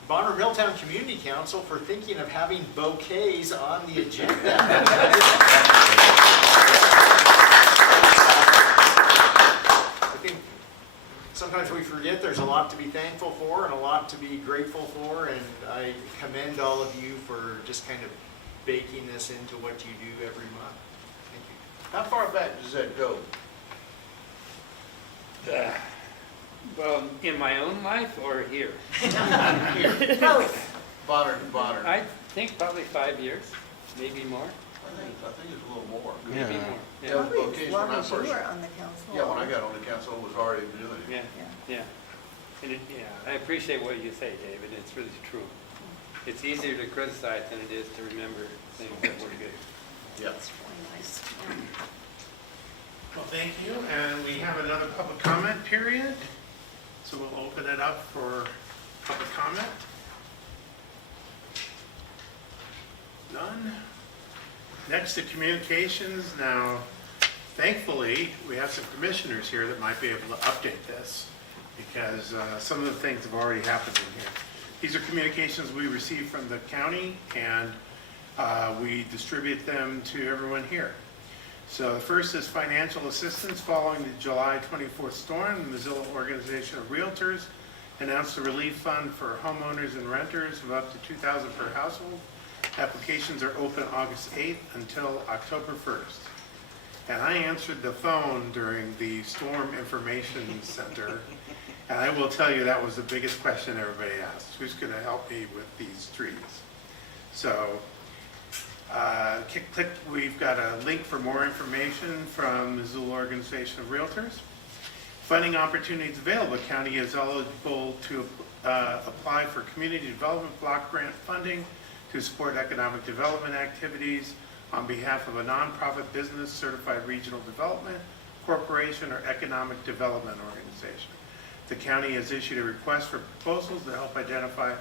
Bonne Milltown Community Council for thinking of having bouquets on the agenda. I think sometimes we forget there's a lot to be thankful for and a lot to be grateful for, and I commend all of you for just kind of baking this into what you do every month. Thank you. How far back does that go? Well, in my own life or here? Bonner to Bonner? I think probably 5 years, maybe more, I think it's a little more. maybe more. Yeah, Yeah, the Probably vocation as long when I as you first, were on the council. yeah, when I got on the council, I was already doing it. yeah. And yeah, I appreciate what you say, David, it's really true. It's easier to criticize than it is to remember things that were good. Yeah. It's really nice. Well, thank you, and we have another public comment period, so we'll open it up for public comment. None? Next to communications. Now, thankfully, we have some commissioners here that might be able to update this, because some of the things have already happened in here. These are communications we received from the county, and we distribute them to everyone here. So the first is financial assistance following the July 24th storm. The Missoula Organization of Realtors announced a relief fund for homeowners and renters of up to $2,000 per household. Applications are open August 8th until October 1st. And I answered the phone during the Storm Information Center, and I will tell you that was the biggest question everybody asked. Who's going to help me with these trees? So, click, we've got a link for more information from Missoula Organization of Realtors. Funding opportunities available. The county is eligible to apply for community development block grant funding to support economic development activities on behalf of a nonprofit business, certified regional development corporation, or economic development organization. The county has issued a request for proposals to help identify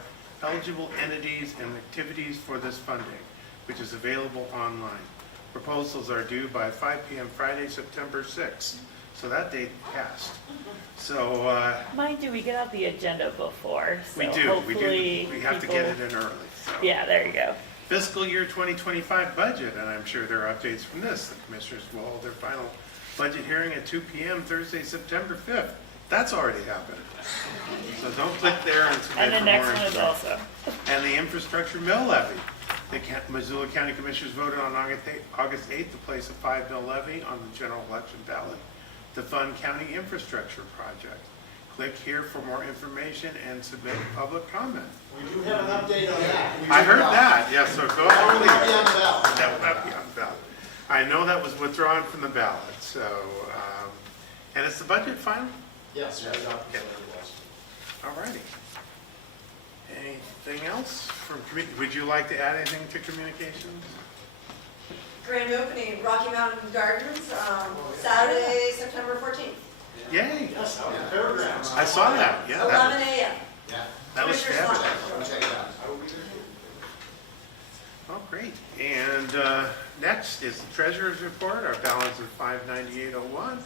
eligible entities and activities for this funding, which is available online. Proposals are due by 5 p.m. Friday, September 6th. So that date passed. So Mind you, we get out the agenda before, so we do. hopefully We have to people- get it in early. So. Yeah, there you go. Fiscal year 2025 budget, and I'm sure there are updates from this. The commissioners will hold their final budget hearing at 2 p.m. Thursday, September 5th. That's already happened. So don't click there and submit And the for next more one is information. also. And the infrastructure mill levy. The Missoula County Commissioners voted on August 8th to place a 5 mill levy on the general election ballot to fund county infrastructure project. Click here for more information and submit public comment. We do have an update on that. I heard that, yes, so go That ahead. will not be on the ballot. That will not be on the ballot. I know that was withdrawn from the ballot, so, and is the budget final? Yes, we adopted it All righty. Anything else from, would you like to add anything to communications? Grand opening, Rocky Mountain Gardens, Saturday, September 14th, Yay, Yes, out at Fairgrounds. I saw that, yeah, 11 a.m. Yeah. that was Commissioner's fabulous. lunch. Go check it out. I will be there. Oh, great. And next is the treasurer's report, our balance of $598.01.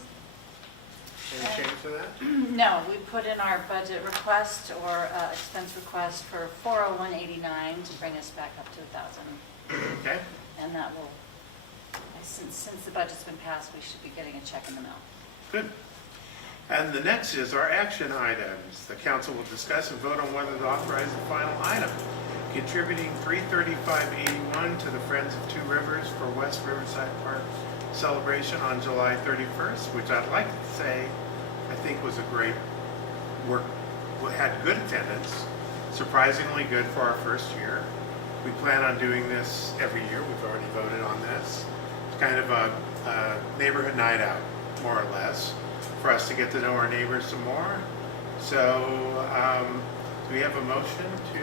Any change to that? No, we put in our budget request or expense request for 40189 to bring us back up to 1,000. Okay, And that will, since the budget's been passed, we should be getting a check in the mail. good. And the next is our action items. The council will discuss and vote on whether to authorize the final item, contributing $335.81 to the Friends of Two Rivers for West Riverside Park celebration on July 31st, which I'd like to say, I think was a great work, had good attendance, surprisingly good for our first year. We plan on doing this every year. We've already voted on this. It's kind of a neighborhood night out, more or less, for us to get to know our neighbors some more. So, do we have a motion to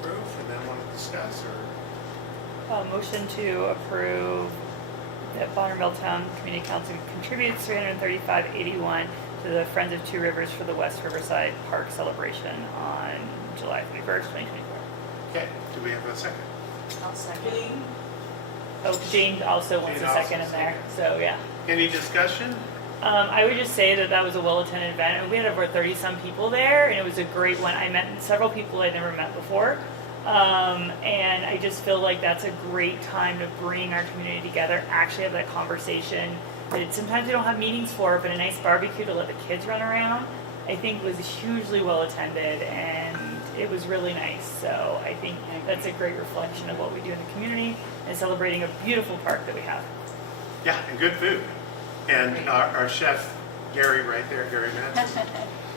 approve and then want to discuss, or? Motion to approve that Bonne Milltown Community Council contributes $335.81 to the Friends of Two Rivers for the West Riverside Park celebration on July 31st, 2024. Okay, do we have a second? I'll second. Oh, James also wants Jane a second also in there, so yeah. Any discussion? I would just say that was a well-attended event. We had over 30-some people there, and it was a great one. I met several people I'd never met before, and I just feel like that's a great time to bring our community together, actually have that conversation that sometimes we don't have meetings for, but a nice barbecue to let the kids run around, I think was hugely well-attended, and it was really nice. So I think that's a great reflection of what we do in the community and celebrating a beautiful park that we have. Yeah, and good food. And our chef, Gary, right there, Gary Madsen.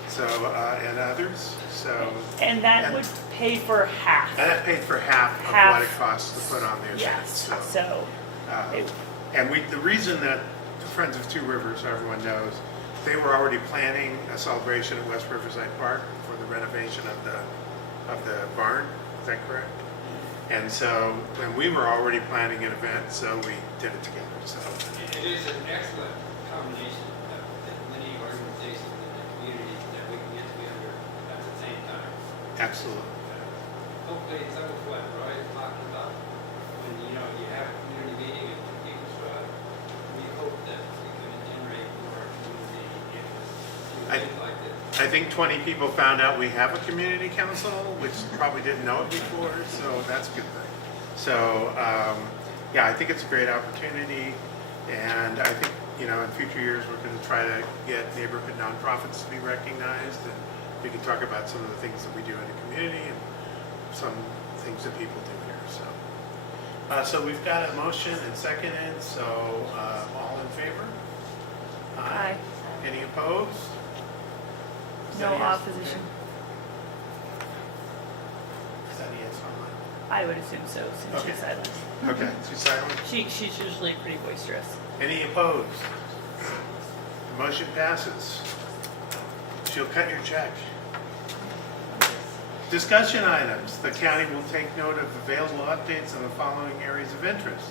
So, and others, so. And that would pay for half. And that paid for half of Half. what it costs to put on the event. Yes, So, so, it- and the reason that the Friends of Two Rivers, everyone knows, they were already planning a celebration at West Riverside Park for the renovation of the barn. Is that correct? And so, and we were already planning an event, so we did it together. So. It is an excellent combination of many organizations in the community that we can get together at the same time. Absolutely. Hopefully, some of what Roy is talking about, when you have a community meeting and people show up, we hope that we can generate more community interest in things like this. I think 20 people found out we have a community council, which probably didn't know it before, so that's a good thing. So, yeah, I think it's a great opportunity, and I think, in future years, we're going to try to get neighborhood nonprofits to be recognized, and we can talk about some of the things that we do in the community and some things that people do here. So we've got a motion and seconded, so all in favor? Aye. Any opposed? Is No that a yes? opposition. Is that a yes on mine? I would assume so, since Okay. she's silent. Okay, she's silent. She's usually pretty boisterous. Any opposed? The motion passes. She'll cut your check. Discussion items. The county will take note of available updates on the following areas of interest.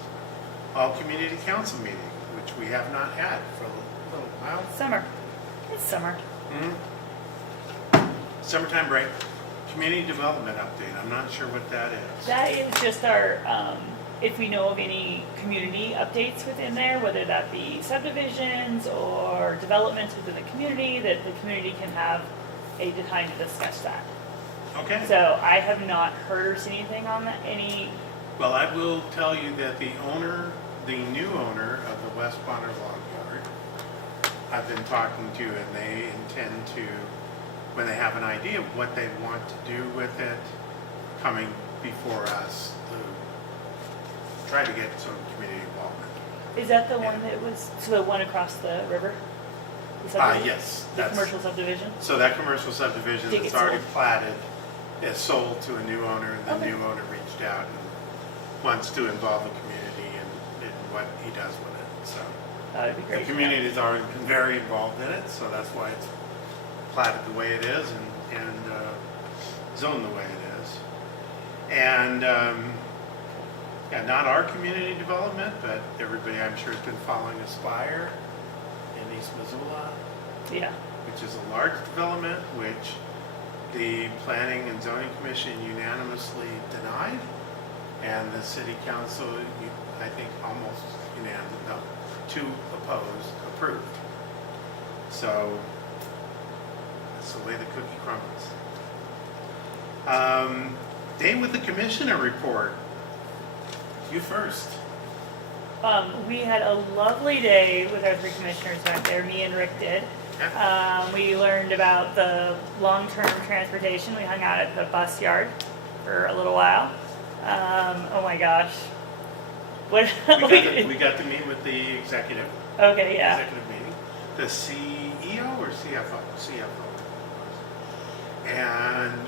All community council meeting, which we have not had for a little while. Summer. It's summer. Summertime break. Community development update. I'm not sure what that is. That is just our, if we know of any community updates within there, whether that be subdivisions or developments within the community, that the community can have a time to discuss that. Okay. So I have not heard or seen anything on that, Well, I will tell you that the new owner of the West Bonner Log Yard, I've been talking to, and they intend to, when they have an idea of what they want to do with it, coming before us to try to get some community involvement. is that the one that was, so the one across the river? The subdivision? Yes. The commercial subdivision? So that commercial subdivision Did it that's get already sold? platted is sold to a new owner, and the Okay. new owner reached out and wants to involve the community in what he does with it, so. That would be great. The community has already been very involved in it, so that's why it's platted the way it is and zoned the way it is. And, yeah, not our community development, but everybody I'm sure has been following Aspire in East Missoula, Yeah. which is a large development, which the Planning and Zoning Commission unanimously denied, and the City Council, I think almost unanimously, no, 2 opposed, approved. So, that's the way the cookie crumbles. Day with the Commissioner report. You first. We had a lovely day with our 3 commissioners went there, me and Rick did. We learned about the long-term transportation. We hung out at the bus yard for a little while. Oh my gosh. What? We got to meet with the executive. Okay, yeah. Executive meeting. The CEO or CFO? CFO. And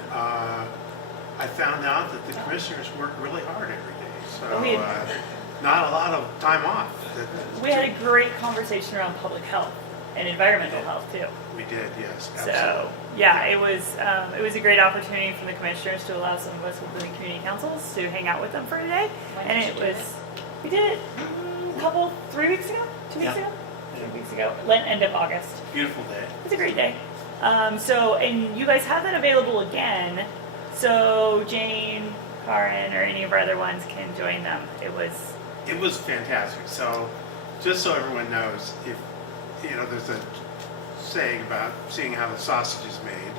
I found out that the commissioners work really hard every day. So not a lot of time off. We had a great conversation around public health and environmental health too. We did, yes. So, Absolutely. yeah, it was a great opportunity for the commissioners to allow some of us within the community councils to hang out with them for a day. When And did it you do was, we did it 3 weeks ago? 2 weeks Yeah. ago? 3 weeks ago, end of August. Beautiful day. It's a great day. So, and you guys have that available again. So Jane, Karen, or any of our other ones can join them. It was fantastic. So, just so everyone knows, if there's a saying about seeing how the sausage is made,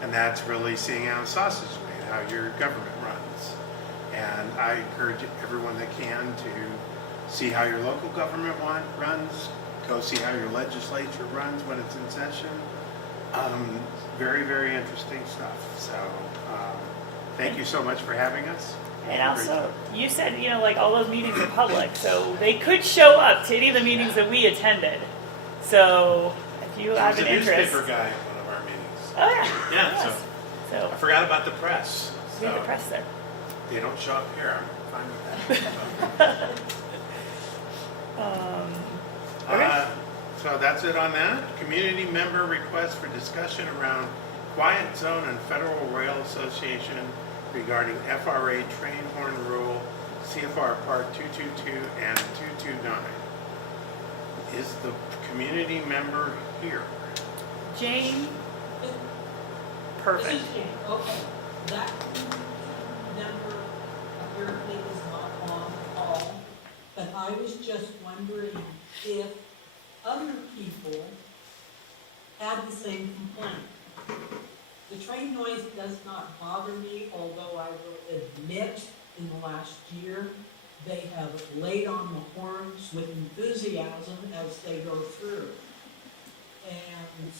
and that's really seeing how the sausage is made, how your government runs. And I encourage everyone that can to see how your local government runs, go see how your legislature runs when it's in session. Very, very interesting stuff. So, Thank you so much for having us. And also, you said, you know, like all those meetings are public, so they could show up to any of the meetings that we attended. So if you have There's an a interest. newspaper guy at one of our meetings. Oh yeah. Yeah, Yes. So I forgot about the press. we have the So press there. they don't show up here. I'm fine with that. Okay. So that's it on that. Community member request for discussion around quiet zone and Federal Rail Association regarding FRA train horn rule, CFR Part 222 and 229. Is the community member here? Jane. Perfect. This is Jane. Okay, that number apparently is not on call, but I was just wondering if other people had the same complaint. The train noise does not bother me, although I will admit in the last year, they have laid on the horns with enthusiasm as they go through. And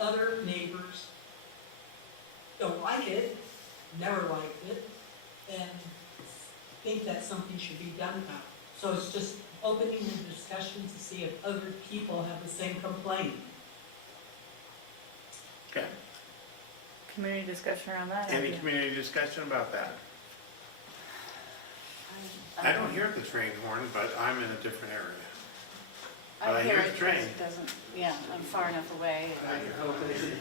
other neighbors don't like it, never liked it, and think that something should be done about it. So it's just opening the discussion to see if other people have the same complaint. Okay. Community discussion around that. Any community discussion about that? I don't hear the train horn, but I'm in a different area. But I hear the it, train. it doesn't, yeah, I'm far enough away.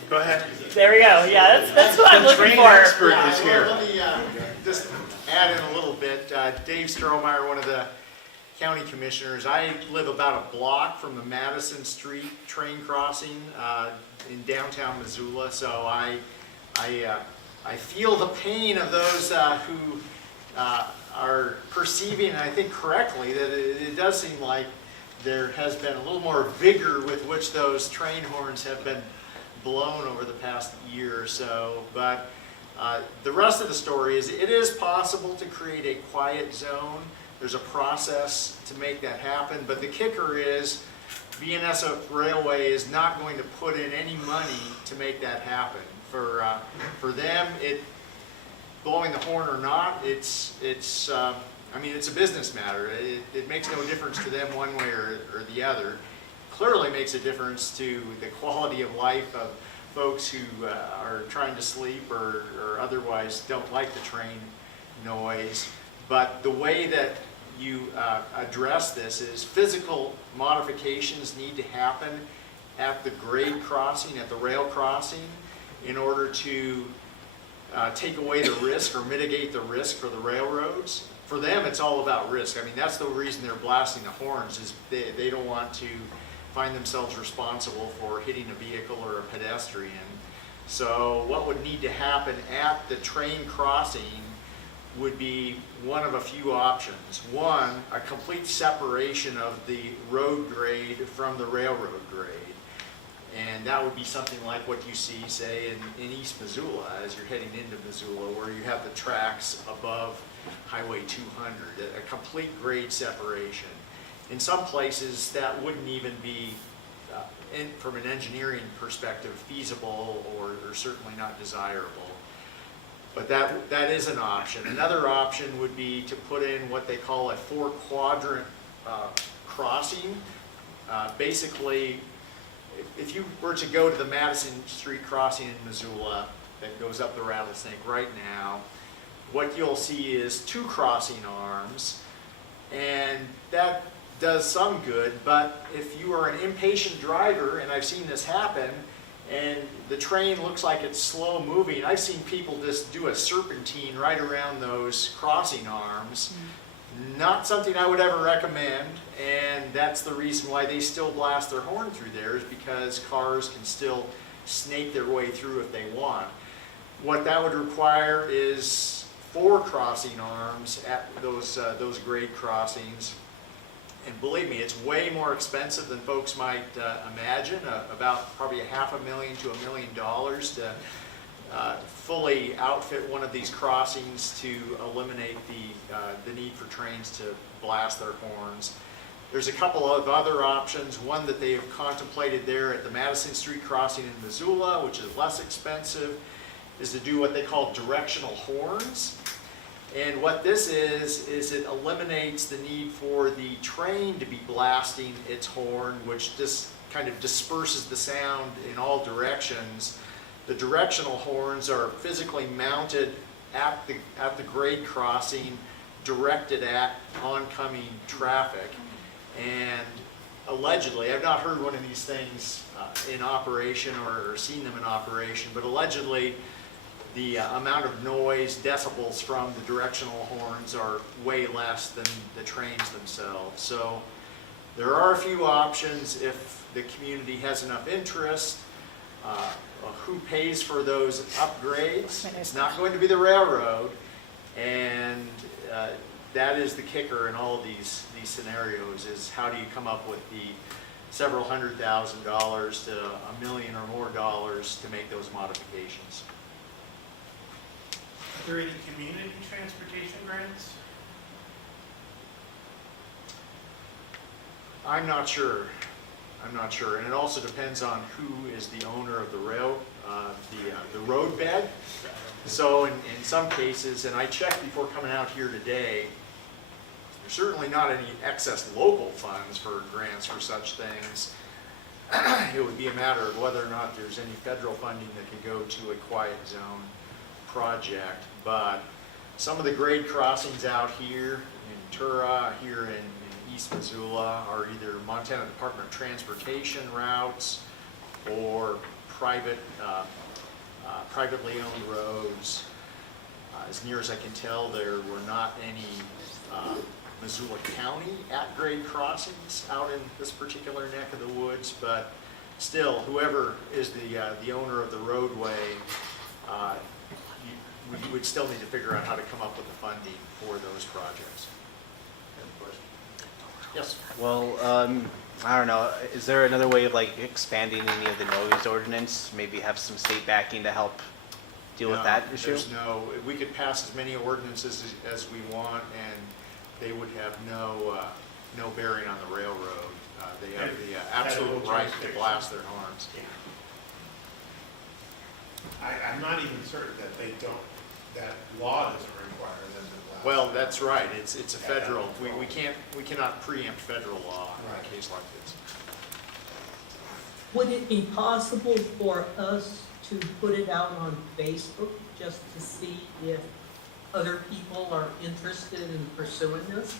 Go ahead. There we go. Yeah, that's what I'm The looking train for. expert is here. Let me just add in a little bit. Dave Strohmeyer, one of the county commissioners. I live about a block from the Madison Street train crossing in downtown Missoula, so I feel the pain of those who are perceiving, and I think correctly, that it does seem like there has been a little more vigor with which those train horns have been blown over the past year or so. But the rest of the story is it is possible to create a quiet zone. There's a process to make that happen, but the kicker is BNSF Railway is not going to put in any money to make that happen. For them, blowing the horn or not, it's a business matter. It makes no difference to them one way or the other. Clearly makes a difference to the quality of life of folks who are trying to sleep or otherwise don't like the train noise. But the way that you address this is physical modifications need to happen at the grade crossing, at the rail crossing, in order to take away the risk or mitigate the risk for the railroads. For them, it's all about risk. I mean, that's the reason they're blasting the horns, is they don't want to find themselves responsible for hitting a vehicle or a pedestrian. So what would need to happen at the train crossing would be one of a few options. One, a complete separation of the road grade from the railroad grade. And that would be something like what you see, say, in East Missoula as you're heading into Missoula, where you have the tracks above Highway 200, a complete grade separation. In some places, that wouldn't even be, from an engineering perspective, feasible or certainly not desirable. But that is an option. Another option would be to put in what they call a 4-quadrant crossing. Basically, if you were to go to the Madison Street crossing in Missoula that goes up the Rattlesnake right now, what you'll see is 2 crossing arms, and that does some good. But if you are an impatient driver, and I've seen this happen, and the train looks like it's slow moving, I've seen people just do a serpentine right around those crossing arms. Not something I would ever recommend, and that's the reason why they still blast their horn through there, is because cars can still snake their way through if they want. What that would require is 4 crossing arms at those grade crossings. And believe me, it's way more expensive than folks might imagine, about probably $500,000 to $1 million to fully outfit one of these crossings to eliminate the need for trains to blast their horns. There's a couple of other options. One that they have contemplated there at the Madison Street crossing in Missoula, which is less expensive, is to do what they call directional horns. And what this is it eliminates the need for the train to be blasting its horn, which just kind of disperses the sound in all directions. The directional horns are physically mounted at the grade crossing, directed at oncoming traffic. And allegedly, I've not heard one of these things in operation or seen them in operation, but allegedly the amount of noise, decibels from the directional horns are way less than the trains themselves. So there are a few options if the community has enough interest. Who pays for those upgrades? It's not going to be the railroad, and that is the kicker in all of these scenarios, is how do you come up with the several $100,000 to $1 million or more to make those modifications. Are there any community transportation grants? I'm not sure. And it also depends on who is the owner of the the roadbed. So in some cases, and I checked before coming out here today, there's certainly not any excess local funds for grants for such things. It would be a matter of whether or not there's any federal funding that could go to a quiet zone project. But some of the grade crossings out here in Tura, here in East Missoula, are either Montana Department of Transportation routes or privately owned roads. As near as I can tell, there were not any Missoula County at-grade crossings out in this particular neck of the woods, but still, whoever is the owner of the roadway, you would still need to figure out how to come up with the funding for those projects. Yes? Well, I don't know, is there another way of like expanding any of the noise ordinance? Maybe have some state backing to help deal with that issue? We could pass as many ordinances as we want, and they would have no bearing on the railroad. They have the absolute right to blast their horns. I'm not even certain that that law doesn't require them to blast. Well, that's right. It's a federal. We cannot preempt federal law in a case like this. Would it be possible for us to put it out on Facebook just to see if other people are interested in pursuing this?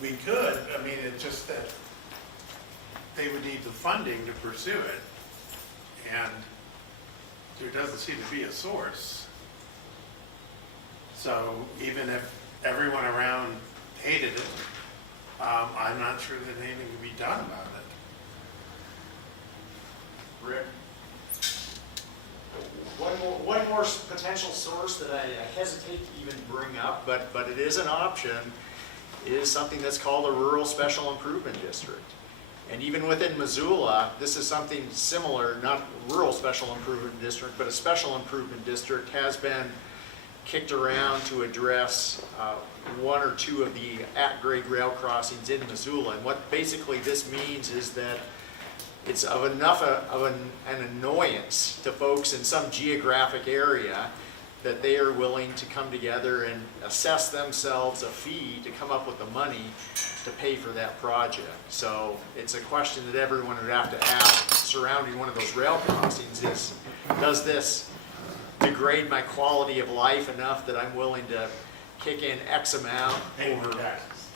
We could, I mean, it's just that they would need the funding to pursue it, and there doesn't seem to be a source. So even if everyone around hated it, I'm not sure that anything can be done about it. Rick? One more potential source that I hesitate to even bring up, but it is an option, is something that's called a Rural Special Improvement District. And even within Missoula, this is something similar, not Rural Special Improvement District, but a Special Improvement District has been kicked around to address one or two of the at-grade rail crossings in Missoula. And what basically this means is that it's of enough of an annoyance to folks in some geographic area that they are willing to come together and assess themselves a fee to come up with the money to pay for that project. So it's a question that everyone would have to ask surrounding one of those rail crossings is, does this degrade my quality of life enough that I'm willing to kick in X amount over?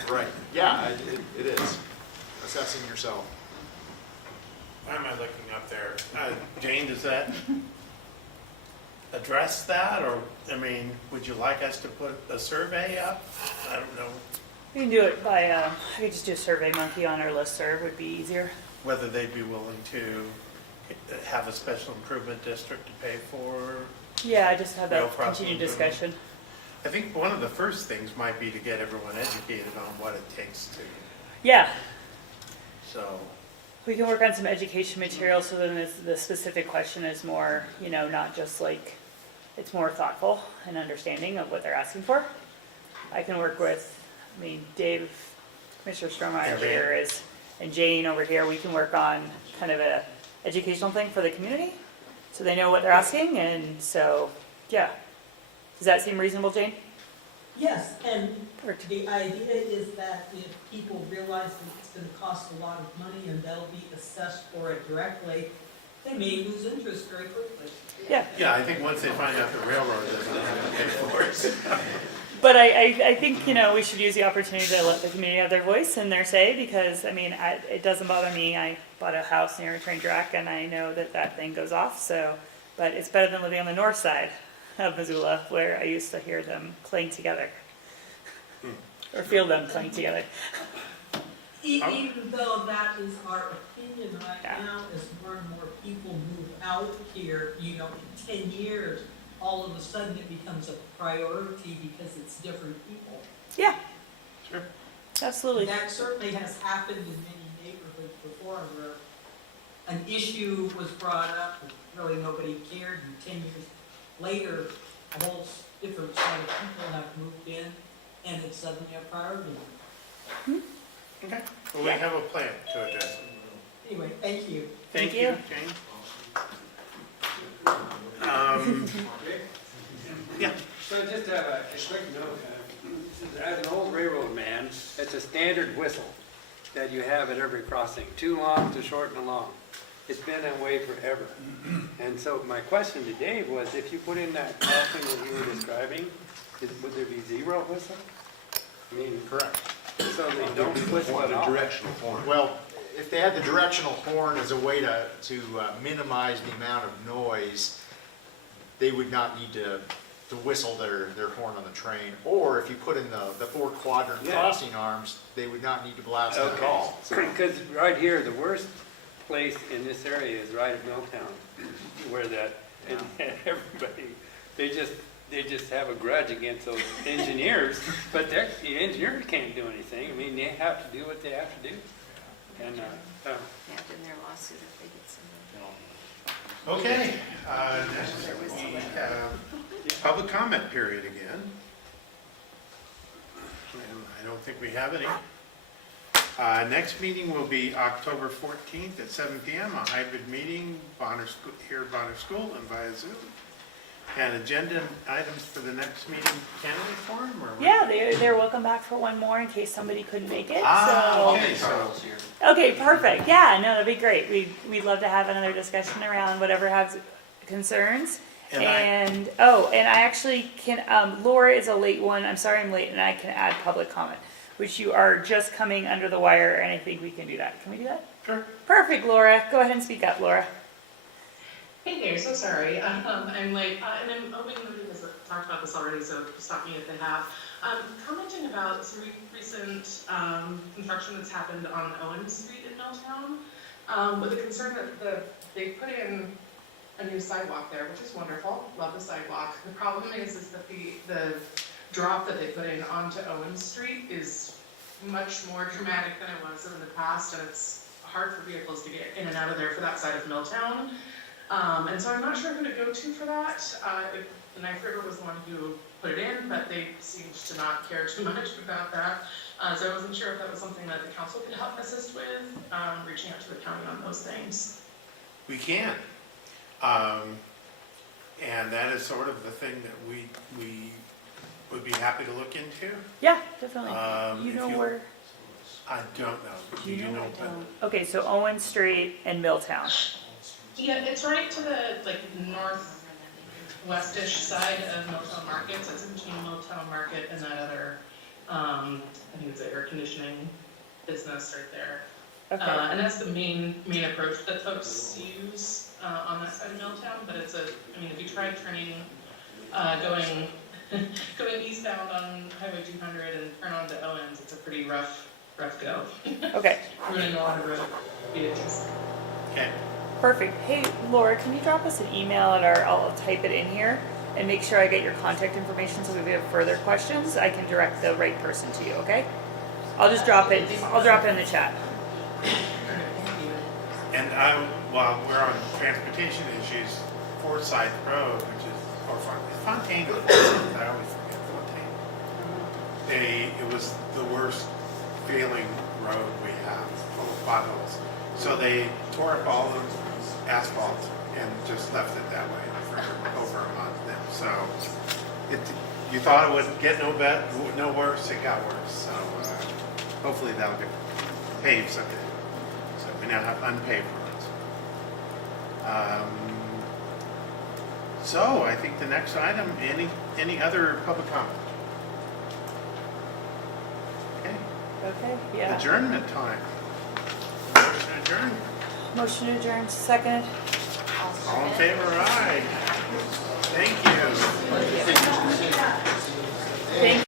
Right, yeah, it is. Assessing yourself. Why am I looking up there? Jane, does that address that, or, I mean, would you like us to put a survey up? I don't know. We can do it by, I could just do a Survey Monkey on our listserv, would be easier. Whether they'd be willing to have a special improvement district to pay for. Yeah, just have rail that crossing continued discussion. I think one of the first things might be to get everyone educated on what it takes to, Yeah, so. we can work on some education material so then the specific question is more, not just like, it's more thoughtful and understanding of what they're asking for. I can work with, Dave, Mr. Strohmeyer over here and Jane over here, we can work on kind of educational thing for the community, so they know what they're asking, and so, yeah. Does that seem reasonable, Jane? Yes, and the idea is that if people realize that it's gonna cost a lot of money and they'll be assessed for it directly, they may lose interest very quickly. Yeah. Yeah, I think once they find out the railroad doesn't have to pay for it. But I think, we should use the opportunity to let the community have their voice and their say, because, it doesn't bother me. I bought a house near a train track, and I know that thing goes off, so, but it's better than living on the north side of Missoula, where I used to hear them clang together. Or feel them clang together. Even though that is our opinion right now, as more and more people move out here, in 10 years, all of a sudden it becomes a priority because it's different people. Yeah. Sure. Absolutely. That certainly has happened in many neighborhoods before, where an issue was brought up and really nobody cared, and 10 years later, a whole different set of people have moved in, and it's suddenly a priority. Okay, well, we have a plan to address it. Anyway, thank you. Thank you, Jane. Yeah. So just have a quick note, as an old railroad man, it's a standard whistle that you have at every crossing, too long, too short, and long. It's been that way forever. And so my question to Dave was, if you put in that crossing that you were describing, would there be zero whistle? Correct. So they don't whistle at all? directional horn. Well, if they had the directional horn as a way to minimize the amount of noise, they would not need to whistle their horn on the train. Or if you put in the 4 quadrant crossing arms, they would not need to blast it at all. Because right here, the worst place in this area is right at Milltown, where and everybody, they just have a grudge against those engineers, but the engineers can't do anything. They have to do what they have to do. And, Imagine their lawsuit if they get sued. Okay, next we have public comment period again. And I don't think we have any. Next meeting will be October 14th at 7 p.m., a hybrid meeting, here at Bonner School and via Zoom. And agenda items for the next meeting, candidate forum? Yeah, they're welcome back for one more in case somebody couldn't make it. Okay, Okay, perfect. Yeah, no, that'd be great. We'd love to have another discussion around whatever has concerns. And I actually can, Laura is a late one. I'm sorry I'm late, and I can add public comment, which you are just coming under the wire, and I think we can do that. Can we do that? Sure. Perfect, Laura. Go ahead and speak up, Laura. Hey there, so sorry. I'm late, and I'm hoping nobody has talked about this already, so stop me if they have. Commenting about some recent construction that's happened on Owen Street in Milltown, with the concern that they put in a new sidewalk there, which is wonderful. Love the sidewalk. The problem is that the drop that they put in onto Owen Street is much more dramatic than it was in the past, and it's hard for vehicles to get in and out of there for that side of Milltown. And so I'm not sure who to go to for that. The Knife River was the one who put it in, but they seemed to not care too much about that. So I wasn't sure if that was something that the council could help assist with, reaching out to the county on those things. We can. And that is sort of the thing that we would be happy to look into. Yeah, definitely. Where? I don't know. Do you know? Okay, so Owen Street and Milltown. Yeah, it's right to the northwestish side of Milltown Market. So it's in between Milltown Market and that other, I think it's an air conditioning business right there. Okay. And that's the main approach that folks use on that side of Milltown. But it's if you try turning, going eastbound on Highway 200 and turn onto Owens, it's a pretty rough go. Okay. Running a lot of road vehicles. Okay. Perfect. Hey, Laura, can you drop us an email at I'll type it in here and make sure I get your contact information so if we have further questions, I can direct the right person to you, okay? I'll just drop it. I'll drop it in the chat. And while we're on transportation issues, Forsyth Road, which is, or Fontaine, I always forget Fontaine. It was the worst failing road we have, full of potholes. So they tore up all of asphalt and just left it that way for over a month now. So you thought it would get no worse, it got worse. So hopefully that'll get paved someday. So we now have unpaved roads. So I think the next item, any other public comment? Okay, Okay, yeah. adjournment time. Motion adjourned. Motion adjourned, second. All in favor, aye?